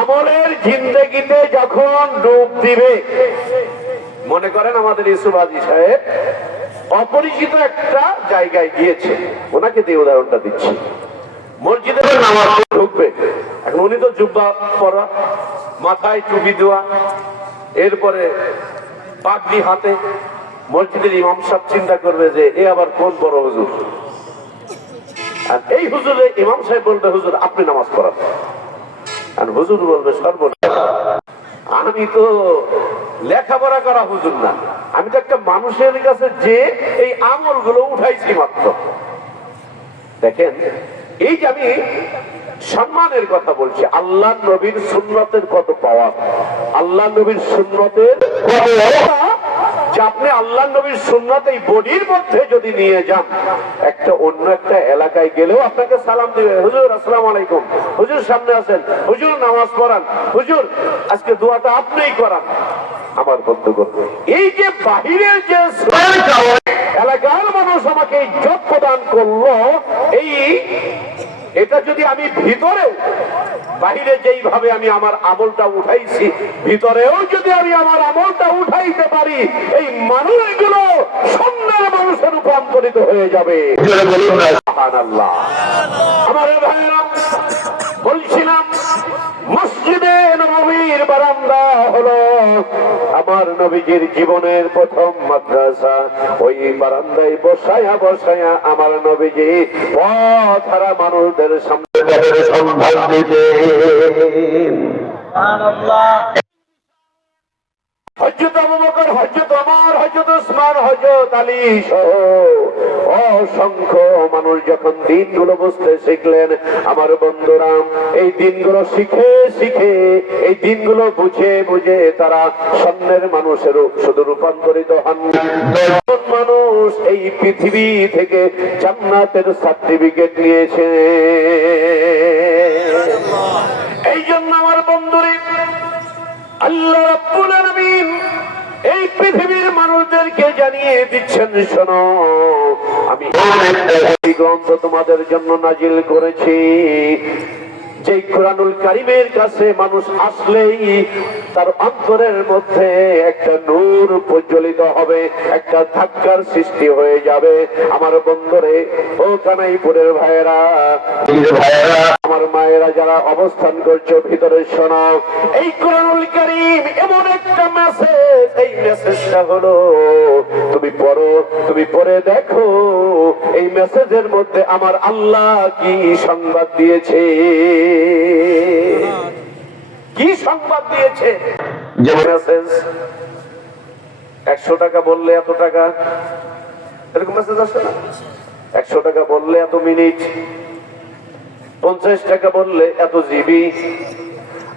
আমলের জিন্দেগিতে যখন ডুব দিবে, মনে করেন আমাদের ইউসুফ হাজী সাহেব অপরিচিত একটা জায়গায় গিয়েছে, ওনাকে দিয়ে উদাহরণটা দিচ্ছি। মসজিদে নামাজ ঢুকবে, এখন উনি তো জুব্বা পরা, মাথায় টুপি দেওয়া, এরপরে পাগড়ি হাতে। মসজিদের ইমাম সাহেব চিন্তা করবে যে এ আবার কোন বড় হুজুর। আর এই হুজুরে ইমাম সাহেব বলবে, হুজুর আপনি নামাজ পড়ান। আর হুজুর বলবে, সর্বনাশ, আমি তো লেখাপড়া করা হুজুর না, আমি তো একটা মানুষের কাছে যে এই আমল গুলো উঠাইছি মাত্র। দেখেন, এই যে আমি সম্মানের কথা বলছি, আল্লাহ নবীর সুন্নতের কত পাওয়ার, আল্লাহ নবীর সুন্নতের কত, যে আপনি আল্লাহ নবীর সুন্নত এই বডির মধ্যে যদি নিয়ে যান, একটা অন্য একটা এলাকায় গেলেও আপনাকে সালাম দিবে, হুজুর আসসালামু আলাইকুম, হুজুর সামনে আছেন, হুজুর নামাজ পড়ান, হুজুর আজকে দোয়াটা আপনিই করান। আমার বন্ধুগণ, এই যে বাহিরের যে এলাকার মানুষ আমাকে ইজ্জত প্রদান করলো, এটা যদি আমি ভিতরেও, বাহিরে যেইভাবে আমি আমার আমলটা উঠাইছি, ভিতরেও যদি আমি আমার আমলটা উঠাইতে পারি, এই মানুষগুলো সুন্দর মানুষের রূপান্তরিত হয়ে যাবে। সুবহানাল্লাহ। আমার ভাইরা, বলছিলাম মসজিদে নববীর বারান্দা হলো আমার নবীজির জীবনের প্রথম মাদ্রাসা। ওই বারান্দায় বসায়া বসায়া আমার নবীজি পথহারা মানুষদের সামনে সন্ধান দিতেন। সুবহানাল্লাহ। হযরত আবু বকর, হযরত ওমর, হযরত উসমান, হযরত আলী সহ অসংখ্য মানুষ যখন দিনগুলো বুঝতে শিখলেন, আমার বন্ধুরা এই দিনগুলো শিখে শিখে, এই দিনগুলো বুঝে বুঝে তারা সামনের মানুষের শুধু রূপান্তরিত হন। মানুষ এই পৃথিবী থেকে জান্নাতের সার্টিফিকেট নিয়েছে। এই জন্য আমার বন্ধুরা, আল্লাহ রাব্বুল আলামিন এই পৃথিবীর মানুষদেরকে জানিয়ে দিচ্ছেন, শোনো, আমি এই গ্রন্থ তোমাদের জন্য নাজিল করেছি, যে কুরআনুল কারীমের কাছে মানুষ আসলেই তার অন্তরের মধ্যে একটা নূর প্রজ্বলিত হবে, একটা ধাক্কার সৃষ্টি হয়ে যাবে। আমার বন্ধুরে, ও কানাইপুরের ভাইয়েরা, আমার মায়েরা যারা অবস্থান করছো, ভিতরে শোনো, এই কুরআনুল কারীম এমন একটা মেসেজ, এই মেসেজটা হলো তুমি পড়ো, তুমি পড়ে দেখো এই মেসেজের মধ্যে আমার আল্লাহ কি সংবাদ দিয়েছে, কি সংবাদ দিয়েছে। যে মেসেজ 100 টাকা বললে এত টাকা, এরকম মেসেজ আসে না? 100 টাকা বললে এত মিনিট, 50 টাকা বললে এত জিবি।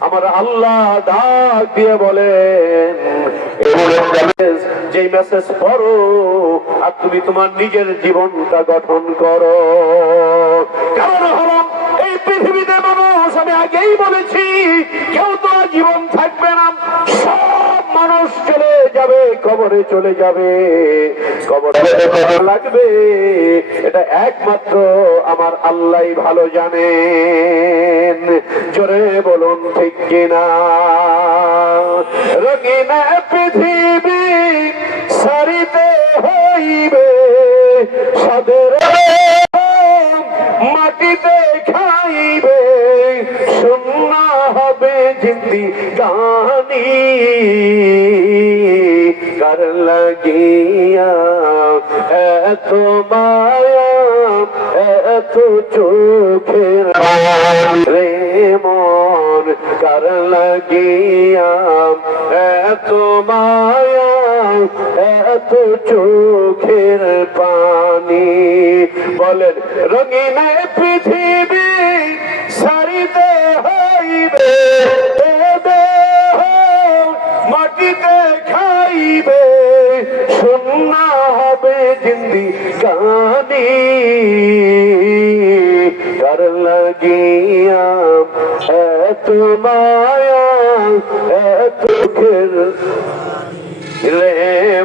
আমার আল্লাহ ডাক দিয়ে বলেন, যে মেসেজ পড়ো আর তুমি তোমার নিজের জীবনটা গঠন করো। কারণ হলো এই পৃথিবীতে মানুষ, আমি আগেই বলেছি, কেউ তো জীবন থাকবে না, সব মানুষ চলে যাবে, কবরে চলে যাবে, কবরে লাগবে, এটা একমাত্র আমার আল্লাহই ভালো জানেন। জোরে বলুন ঠিক কিনা? রঙিন পৃথিবী সারি সারিতে হইবে সাদের মাটিতে খাইবে শূন্য হবে জিন্দি গানি কার লাগিয়া এত মায়া এত চোখের রে মন কার লাগিয়া এত মায়া এত চোখের পানি বলেন রঙিন পৃথিবী সারিতে হইবে মাটিতে খাইবে শূন্য হবে জিন্দি গানি কার লাগিয়া এত মায়া এত চোখের রে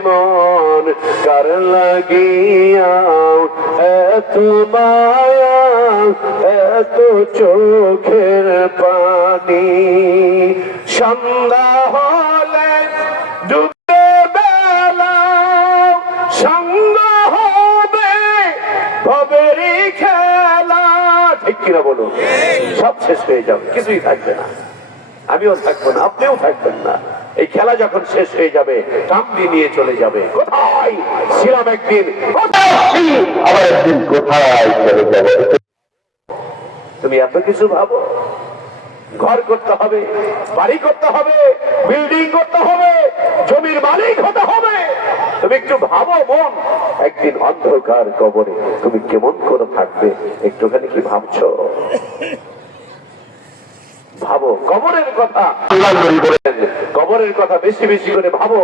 মন কার লাগিয়া এত মায়া এত চোখের পানি সন্ধ্যা হলে ডুবে বেলা সঙ্গ হবে ভবেরই খেলা ঠিক কিনা বলো সব শেষ হয়ে যাবে কিছুই থাকবে না আমিও থাকবো না আপনিও থাকবেন না এই খেলা যখন শেষ হয়ে যাবে কামড়ি নিয়ে চলে যাবে কোথায় ছিলাম একদিন আবার একদিন কোথায় চলে যাবে তুমি এত কিছু ভাবো ঘর করতে হবে বাড়ি করতে হবে বিল্ডিং করতে হবে জমির মালিক হতে হবে তুমি একটু ভাবো মন একদিন অন্ধকার কবরে তুমি কেমন করে থাকবে একটুখানি কি ভাবছো ভাবো কবরের কথা কবরের কথা বেশি বেশি করে ভাবো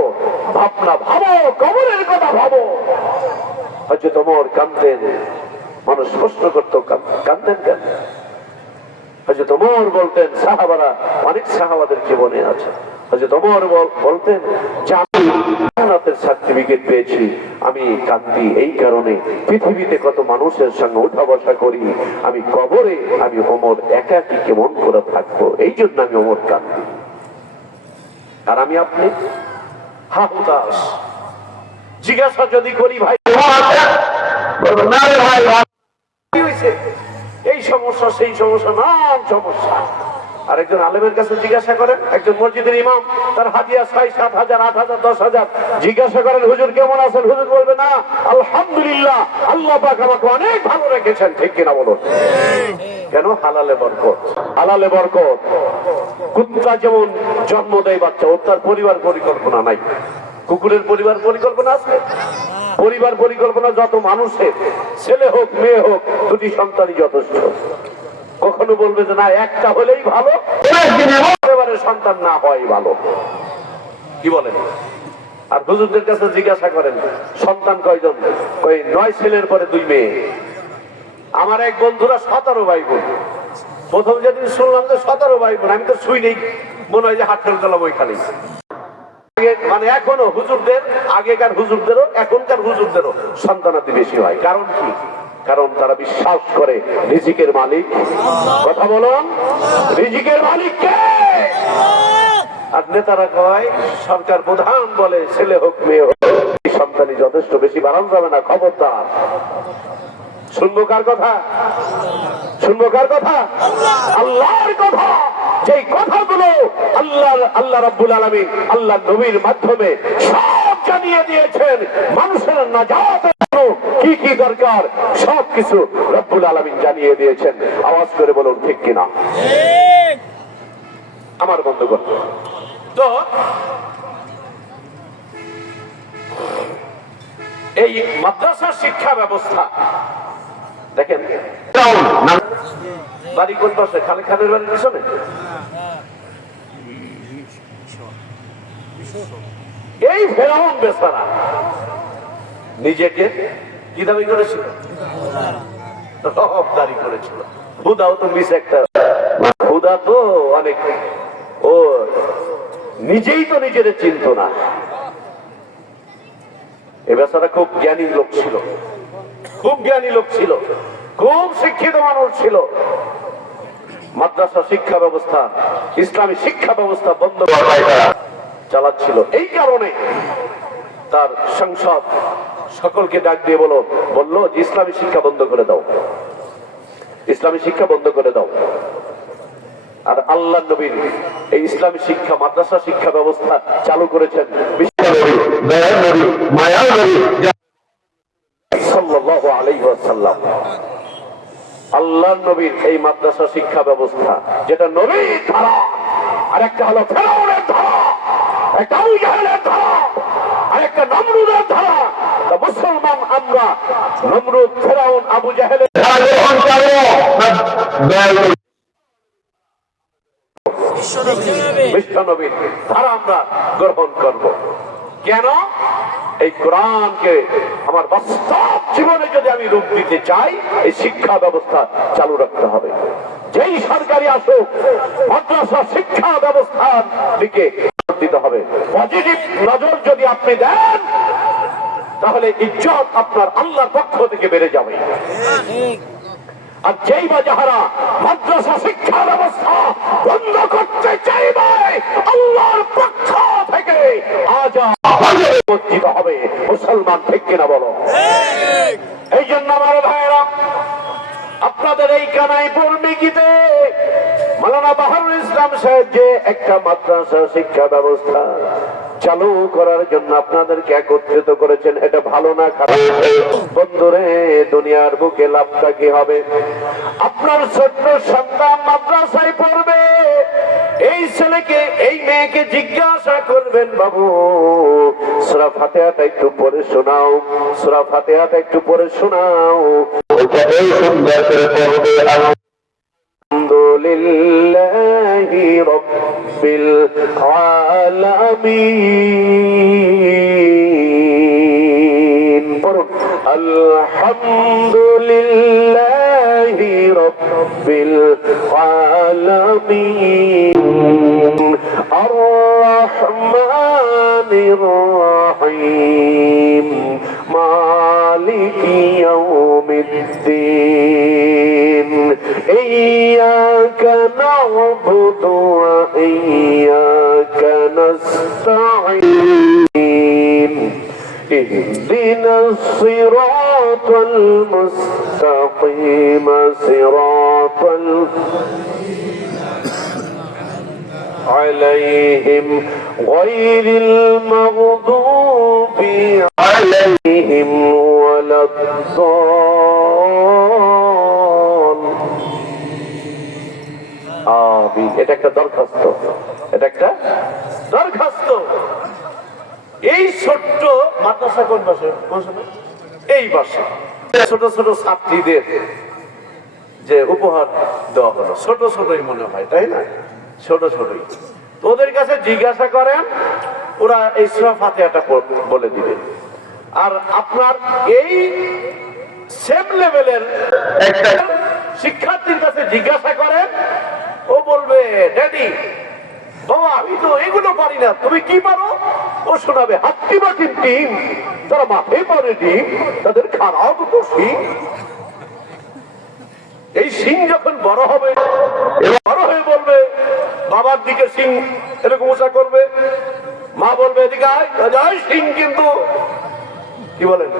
ভাবনা ভাবো কবরের কথা ভাবো হয়তো তোমার কাঁদতেন মানুষ প্রশ্ন করতো কাঁদতেন কেন হয়তো তোমার বলতেন সাহাবারা অনেক সাহাবাদের জীবনে আছে হয়তো তোমার বলতেন যে আমি জান্নাতের সার্টিফিকেট পেয়েছি আমি কাঁদি এই কারণে পৃথিবীতে কত মানুষের সঙ্গে উঠা বসা করি আমি কবরে আমি ওমর একাকী কেমন করে থাকবো এই জন্য আমি ওমর কাঁদি আর আমি আপনি হাহুদাস জিজ্ঞাসা যদি করি ভাই কি হয়েছে এই সমস্যা সেই সমস্যা নাম সমস্যা আর একজন আলেমের কাছে জিজ্ঞাসা করেন একজন মসজিদের ইমাম তার হাদিয়া 6,000 7,000 8,000 10,000 জিজ্ঞাসা করেন হুজুর কেমন আছেন হুজুর বলবে না আলহামদুলিল্লাহ আল্লাহ পাক আমাকে অনেক ভালো রেখেছেন ঠিক কিনা বলুন কেন হালালে বরকত হালালে বরকত কুত্তা যেমন জন্ম দেয় বাচ্চা ওর তার পরিবার পরিকল্পনা নাই কুকুরের পরিবার পরিকল্পনা আছে পরিবার পরিকল্পনা যত মানুষের ছেলে হোক মেয়ে হোক দুটি সন্তানই যথেষ্ট কখনো বলবে যে না একটা হলেই ভালো এবারে সন্তান না হয় ভালো কি বলেন আর হুজুরদের কাছে জিজ্ঞাসা করেন সন্তান কয়জন ওই 9 ছেলের পরে 2 মেয়ে আমার এক বন্ধুরা 17 ভাই বোন প্রথম যেদিন শুনলাম যে 17 ভাই বোন আমি তো শুই নেই মনে হয় যে হাটফেল গেলাম ওইখানে মানে এখনো হুজুরদের আগেকার হুজুরদেরও এখনকার হুজুরদেরও সন্তানাদি বেশি হয় কারণ কি কারণ তারা বিশ্বাস করে রিজিকের মালিক কথা বলুন রিজিকের মালিক কে আর নেতারা কয় সরকার প্রধান বলে ছেলে হোক মেয়ে হোক সন্তানই যথেষ্ট বেশি বাড়ানো যাবে না খবরদার শুনবো কার কথা শুনবো কার কথা আল্লাহর কথা যেই কথাগুলো আল্লাহ রাব্বুল আলামিন আল্লাহ নবীর মাধ্যমে সব জানিয়ে দিয়েছেন মানুষের নাজাতের জন্য কি কি দরকার সবকিছু রাব্বুল আলামিন জানিয়ে দিয়েছেন আওয়াজ করে বলুন ঠিক কিনা ঠিক আমার বন্ধুগণ তো এই মাদ্রাসা শিক্ষা ব্যবস্থা দেখেন বাড়ি কোন পাশে খালে খানের বাড়ির পিছনে এই ফেরাউন বেচারা নিজেকে কি দাবি করেছিল দাবি করেছিল হুদাও তো মিস একটা হুদা তো অনেক ও নিজেই তো নিজের চিনত না এ বেচারা খুব জ্ঞানী লোক ছিল খুব জ্ঞানী লোক ছিল খুব শিক্ষিত মানুষ ছিল মাদ্রাসা শিক্ষা ব্যবস্থা ইসলামী শিক্ষা ব্যবস্থা বন্ধ চালাচ্ছিল এই কারণে তার সংসদ সকলকে ডাক দিয়ে বললো যে ইসলামী শিক্ষা বন্ধ করে দাও, ইসলামী শিক্ষা বন্ধ করে দাও। আর আল্লাহ নবীর এই ইসলামী শিক্ষা মাদ্রাসা শিক্ষা ব্যবস্থা চালু করেছেন সাল্লাল্লাহু আলাইহি ওয়াসাল্লাম। আল্লাহ নবীর এই মাদ্রাসা শিক্ষা ব্যবস্থা যেটা নবীর ধারা, আর একটা হলো ফেরাউনের ধারা, একটা আবু জাহেলের ধারা, আর একটা নমরুদের ধারা। তা মুসলমান আমরা নমরুদ, ফেরাউন, আবু জাহেলের ধারা গ্রহণ করব না বিশ্বনবীর ধারা আমরা গ্রহণ করব? কেন? এই কোরআনকে আমার বাস্তব জীবনে যদি আমি রূপ দিতে চাই, এই শিক্ষা ব্যবস্থা চালু রাখতে হবে। যেই সরকারি আসুক, মাদ্রাসা শিক্ষা ব্যবস্থার দিকে দিতে হবে। পজিটিভ নজর যদি আপনি দেন, তাহলে ইজ্জত আপনার আল্লাহর পক্ষ থেকে বেড়ে যাবে। আর যেই বা যাহারা মাদ্রাসা শিক্ষা ব্যবস্থা বন্ধ করতে চাইবে, আল্লাহর পক্ষ থেকে আযাব হবে। মুসলমান ঠিক কিনা বলো? এই জন্য আমার ভাইয়েরা, আপনাদের এই কানাইপুর মিকিতে মাওলানা বাহারুল ইসলাম সাহেব যে একটা মাদ্রাসা শিক্ষা ব্যবস্থা চালু করার জন্য আপনাদেরকে একত্রিত করেছেন, এটা ভালো না খারাপ? বন্ধুরে, দুনিয়ার বুকে লাভটা কি হবে? আপনার ছোট্ট সন্তান মাদ্রাসায় পড়বে, এই ছেলেকে এই মেয়েকে জিজ্ঞাসা করবেন, বাবু সূরা ফাতিহাটা একটু পড়ে শোনাও, সূরা ফাতিহাটা একটু পড়ে শোনাও। এই সুন্দর করে পড়বে আলহামদুলিল্লাহি রাব্বিল আলামিন। পড়ুন আলহামদুলিল্লাহি রাব্বিল আলামিন আর রহমানির রহিম মালিকি ইয়াউমিদ্দিন ইয়্যাকা না'বুদু ওয়া ইয়্যাকা নাস্তাঈন ইহদিনাস সিরাতাল মুস্তাকিম সিরাতাল عليهم غير المغضوب عليهم ولا الضالين। এটা একটা দরখাস্ত, এটা একটা দরখাস্ত। এই ছোট্ট মাদ্রাসা কোন বাসে? এই বাসে ছোট ছোট ছাত্রীদের যে উপহার দেওয়া হলো, ছোট ছোটই মনে হয়, তাই না? ছোট ছোটই। ওদের কাছে জিজ্ঞাসা করেন, ওরা এই সূরা ফাতিহাটা বলে দিবে। আর আপনার এই সেম লেভেলের একটা শিক্ষার্থীর কাছে জিজ্ঞাসা করেন, ও বলবে, ড্যাডি বাবা আমি তো এগুলো পারি না, তুমি কি পারো? ও শোনাবে হাত্তি বাটির টিম, তারা মাঠে পড়ে ডিম, তাদের খারাপ তো শিং। এই শিং যখন বড় হবে, বড় হয়ে বলবে, বাবার দিকে শিং এরকম উঁচা করবে, মা বলবে এদিকে আয় শিং। কিন্তু কি বলেন,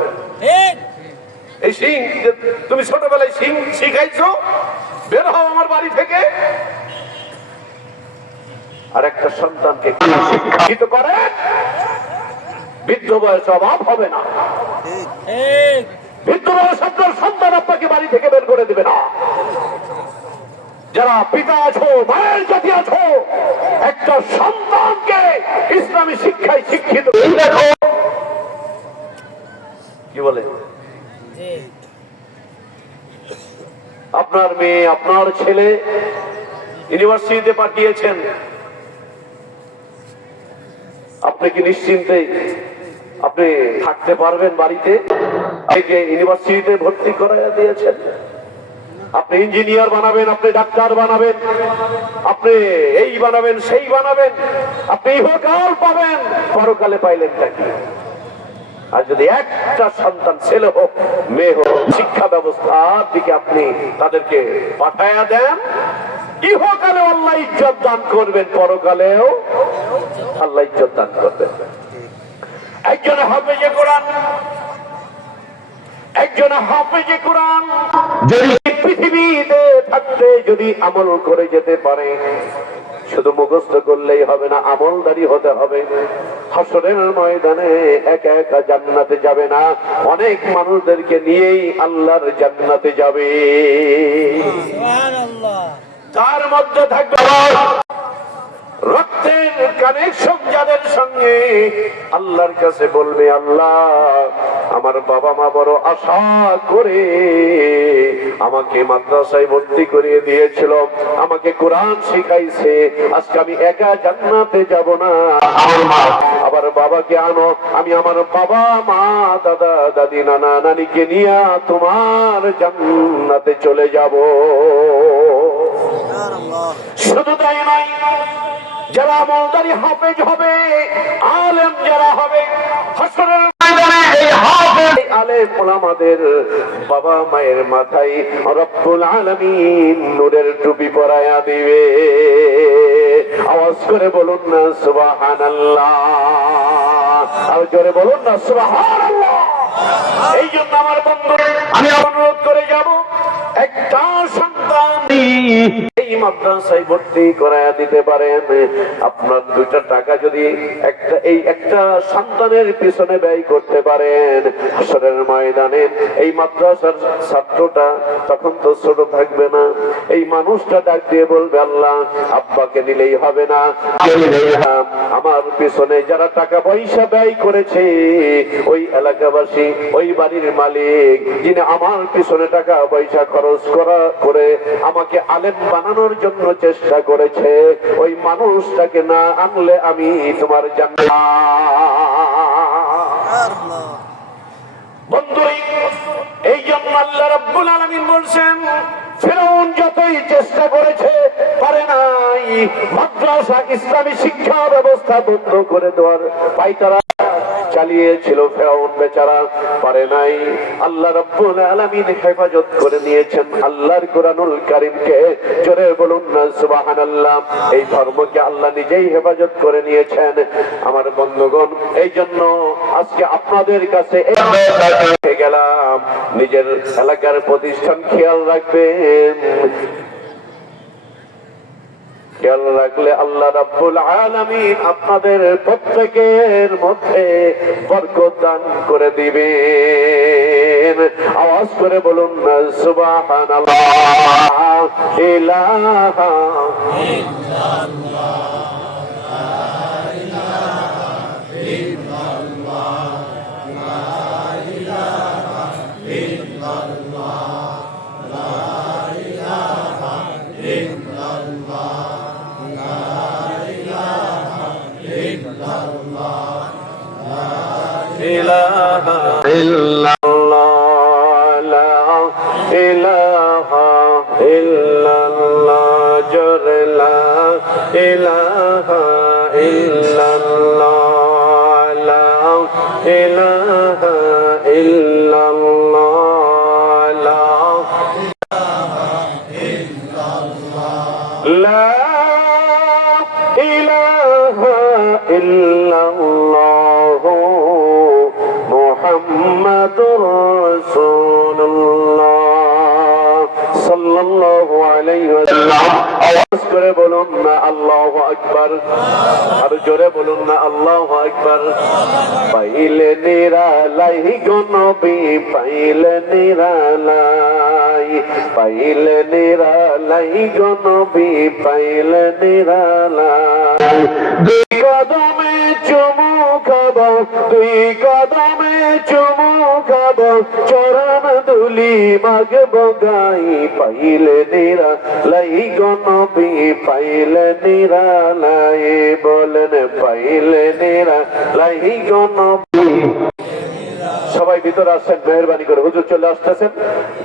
এই শিং তুমি ছোটবেলায় শিং শিখাইছো, বের হও আমার বাড়ি থেকে। আর একটা সন্তানকে শিক্ষিত করে বৃদ্ধ বয়সে অভাব হবে না। বৃদ্ধ বয়স আপনার সন্তান আপনাকে বাড়ি থেকে বের করে দেবে না। যারা পিতা আছো, মায়ের জাতি আছো, একটা সন্তানকে ইসলামী শিক্ষায় শিক্ষিত দেখো। কি বলে, আপনার মেয়ে আপনার ছেলে ইউনিভার্সিটিতে পাঠিয়েছেন, আপনি কি নিশ্চিন্তে আপনি থাকতে পারবেন বাড়িতে? ইউনিভার্সিটিতে ভর্তি করাইয়া দিয়েছেন, আপনি ইঞ্জিনিয়ার বানাবেন, আপনি ডাক্তার বানাবেন, আপনি এই বানাবেন সেই বানাবেন, আপনি ইহকাল পাবেন, পরকালে পাইলেন নাকি? আর যদি একটা সন্তান ছেলে হোক মেয়ে হোক, শিক্ষা ব্যবস্থার দিকে আপনি তাদেরকে পাঠাইয়া দেন, ইহকালে আল্লাহ ইজ্জত দান করবেন, পরকালেও আল্লাহ ইজ্জত দান করবেন। একজন হাফেজে কোরআন, একজন হাফেজে কোরআন যদি পৃথিবীতে থাকতে যদি আমল করে যেতে পারে, শুধু মুখস্থ করলেই হবে না, আমলদারি হতে হবে। হাসরের ময়দানে একা একা জান্নাতে যাবে না, অনেক মানুষদেরকে নিয়েই আল্লাহর জান্নাতে যাবে। তার মধ্যে থাকবে রক্তের কানেকশন যাদের সঙ্গে, আল্লাহর কাছে বলবে, আল্লাহ আমার বাবা মা বড় আশা করে আমাকে মাদ্রাসায় ভর্তি করিয়ে দিয়েছিল, আমাকে কোরআন শিখাইছে, আজকে আমি একা জান্নাতে যাব না, আবার বাবাকে আনো, আমি আমার বাবা মা দাদা দাদি নানা নানিকে নিয়ে তোমার জান্নাতে চলে যাব। শুধু তাই নয়, যারা আমলদারি হাফেজ হবে, আলেম যারা হবে, হাসরের ময়দানে এই হাফেজ আলেম ওলামাদের বাবা মায়ের মাথায় রব্বুল আলামিন নূরের টুপি পরায়া দিবে। আওয়াজ করে বলুন না সুবহানাল্লাহ, আর জোরে বলুন না সুবহানাল্লাহ। এই জন্য আমার বন্ধু, আমি অনুরোধ করে যাব, একটা সন্তান এই মাদ্রাসায় ভর্তি করায়া দিতে পারেন, আপনার 2টা টাকা যদি একটা সন্তানের পিছনে ব্যয় করতে পারেন, হাসরের ময়দানে এই মাদ্রাসার ছাত্রটা তখন তো ছোট থাকবে না, এই মানুষটা ডাক দিয়ে বলবে, আল্লাহ আব্বাকে নিলেই হবে না, আমার পিছনে যারা টাকা পয়সা ব্যয় করেছে, ওই এলাকাবাসী, ওই বাড়ির মালিক যিনি আমার পিছনে টাকা পয়সা খরচ করে আমাকে আলেম বানানোর জন্য চেষ্টা করেছে, ওই মানুষটাকে না আনলে আমি তোমার জান্নাত। বন্ধু, এই জন্য আল্লাহ রাব্বুল আলামিন বলছেন, ফিরআউন যতই চেষ্টা করেছে পারে নাই মাদ্রাসা ইসলামী শিক্ষা ব্যবস্থা বন্ধ করে দেওয়ার পায়তারা চালিয়েছিল, ফিরআউন বেচারা পারে নাই। আল্লাহ রাব্বুল আলামিন হেফাজত করে নিয়েছেন আল্লাহর কোরআনুল কারীমকে। জোরে বলুন না সুবহানাল্লাহ। এই ধর্মকে আল্লাহ নিজেই হেফাজত করে নিয়েছেন। আমার বন্ধুগণ, এই জন্য আজকে আপনাদের কাছে গেলাম, নিজের এলাকার প্রতিষ্ঠান খেয়াল রাখবেন, খেয়াল রাখলে আল্লাহ রাব্বুল আলামিন আপনাদের প্রত্যেকের মধ্যে বরকত দান করে দিবেন। আওয়াজ করে বলুন না সুবহানাল্লাহ। ইলাহা ইল্লাল্লাহ, ilaha illallah, la ilaha illallah, jore la ilaha illallah, la ilaha illallah, la la ilaha illallah, মুহাম্মাদুর রাসূলুল্লাহ সাল্লাল্লাহু আলাইহি ওয়াসাল্লাম। আওয়াজ করে বলুন না আল্লাহু আকবার, আর জোরে বলুন না আল্লাহু আকবার। পাইলে নিরালাই গো নবী, পাইলে নিরালাই, পাইলে নিরালাই গো নবী, পাইলে নিরালাই। দুই কদমে চুমু খাবো, দুই কদমে চুমু খাবো, চরণ ধুলি মাগবো গাই। পাইলে নিরালাই গো নবী, পাইলে নিরালাই, বলেন পাইলে নিরালাই গো নবী। সবাই ভিতরে আসেন, মেহরবানি করে, হুজুর চলে আসতেছেন।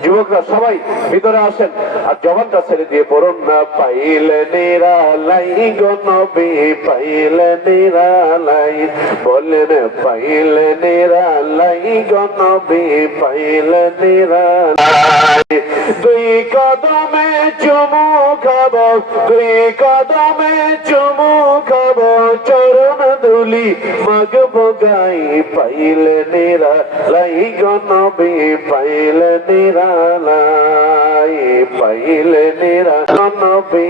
যুবকরা সবাই ভিতরে আসেন, আর জবানটা ছেড়ে দিয়ে পড়ুন না পাইলে নিরালাই গো নবী, পাইলে নিরালাই, বলেন পাইলে নিরালাই গো নবী, পাইলে নিরালাই। দুই কদমে চুমু খাবো, দুই কদমে চুমু খাবো, চরণ ধুলি মাগবো গাই পাইলে নিরালাই গো নবী পাইলে নিরালাই পাইলে নিরালাই নবী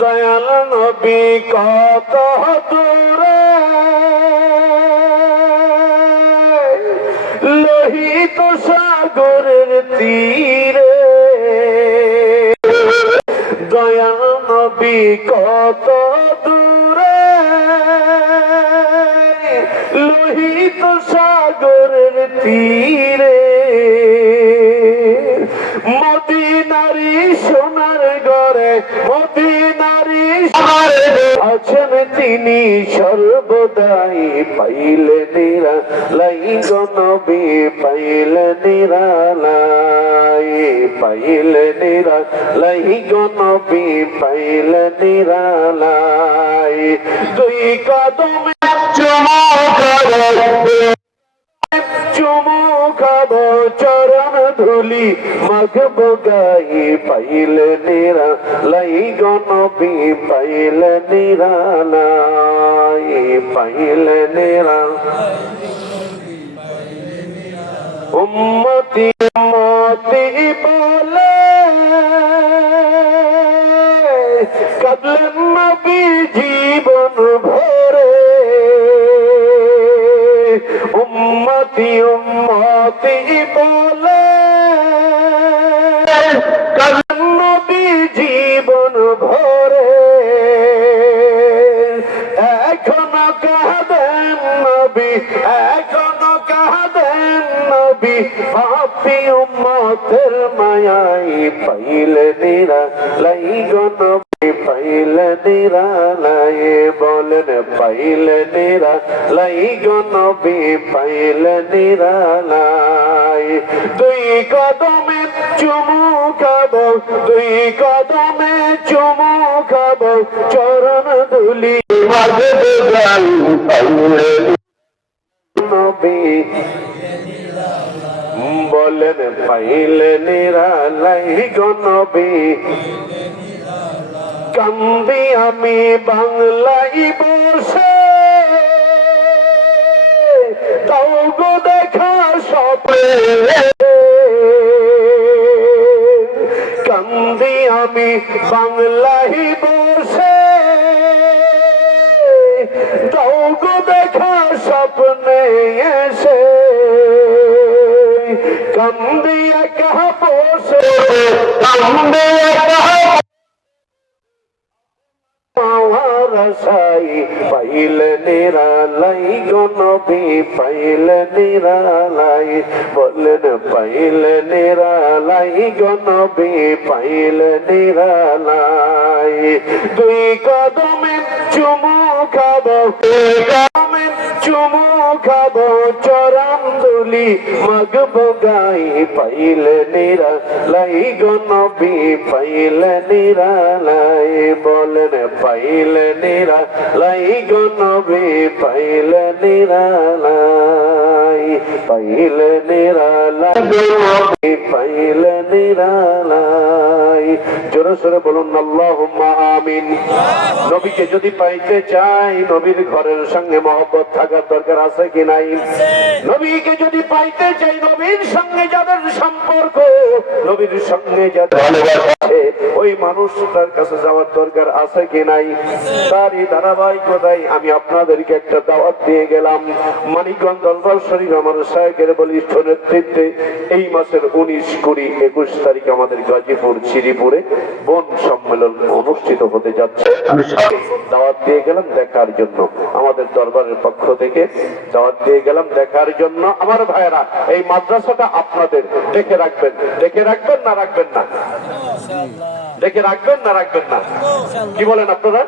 দয়াল নবী কত দূরে লোহিত সাগরের তীরে দয়াল নবী কত দূরে লোহিত সাগরের তীরে মদিনারি সোনার ঘরে মদিনারি আছেন তিনি সর্বদাই পাইলে নিরালাই গো নবী পাইলে নিরালাই পাইলে নিরালাই গো নবী পাইলে নিরালাই দুই কদমে চুমু খাবো চরণ ধুলি মাগবো গাই পাইলে নিরালাই গো নবী পাইলে নিরালাই পাইলে উম্মতি উম্মতি বলে কাঁদলেন নবী জীবন ভরে উম্মতি উম্মতি বলে কাঁদলেন নবী জীবন ভরে এখনো কাঁদেন নবী এখনো কাঁদেন নবী পাপী উম্মতের মায়াই পাইলে নিরালাই গো নবী পাইলে নিরালাই বলেন পাইলে নিরালাই গো নবী পাইলে নিরালাই দুই কদমে চুমু খাবো দুই কদমে চুমু খাবো চরণ ধুলি নবী বলেন পাইলে নিরালাই গো নবী কান্দি আমি বাংলাই বসে তাও গো দেখা স্বপ্নে কান্দি আমি বাংলাই বসে তাও গো দেখা স্বপ্নে এসে কান্দি একা বসে কান্দি একা পাইলে নিরালাই গো নবী পাইলে নিরালাই বলেন পাইলে নিরালাই গো নবী পাইলে নিরালাই দুই কদমে চুমু খাবো কদমে চুমু খাবো চরণ ধুলি মাগবো গাই পাইলে নিরালাই গো নবী পাইলে নিরালাই বলেন পাইলে নিরালাই গো নবী পাইলে নিরালাই পাইলে নিরালাই পাইলে নিরালাই জোরে সোরে বলুন আল্লাহুম্মা আমিন নবীকে যদি পাইতে চাই নবীর ঘরের সঙ্গে মহব্বত থাকার দরকার আছে কি নাই নবীকে যদি পাইতে চাই নবীর সঙ্গে যাদের সম্পর্ক নবীর সঙ্গে যাদের ভালোবাসা আছে ওই মানুষটার কাছে যাওয়ার দরকার আছে কি নাই তারই ধারাবাহিকতায় আমি আপনাদেরকে একটা দাওয়াত দিয়ে গেলাম মানিকগঞ্জ দরবার শরীফ আমার শায়খের বলিষ্ঠ নেতৃত্বে এই মাসের 19, 20, 21 তারিখ আমাদের গাজীপুর শ্রীপুরে বন সম্মেলন অনুষ্ঠিত হতে যাচ্ছে দাওয়াত দিয়ে গেলাম দেখার জন্য আমাদের দরবারের পক্ষ থেকে দাওয়াত দিয়ে গেলাম দেখার জন্য আমার ভাইয়েরা এই মাদ্রাসাটা আপনাদের দেখে রাখবেন না রাখবেন না দেখে রাখবেন না কি বলেন আপনারা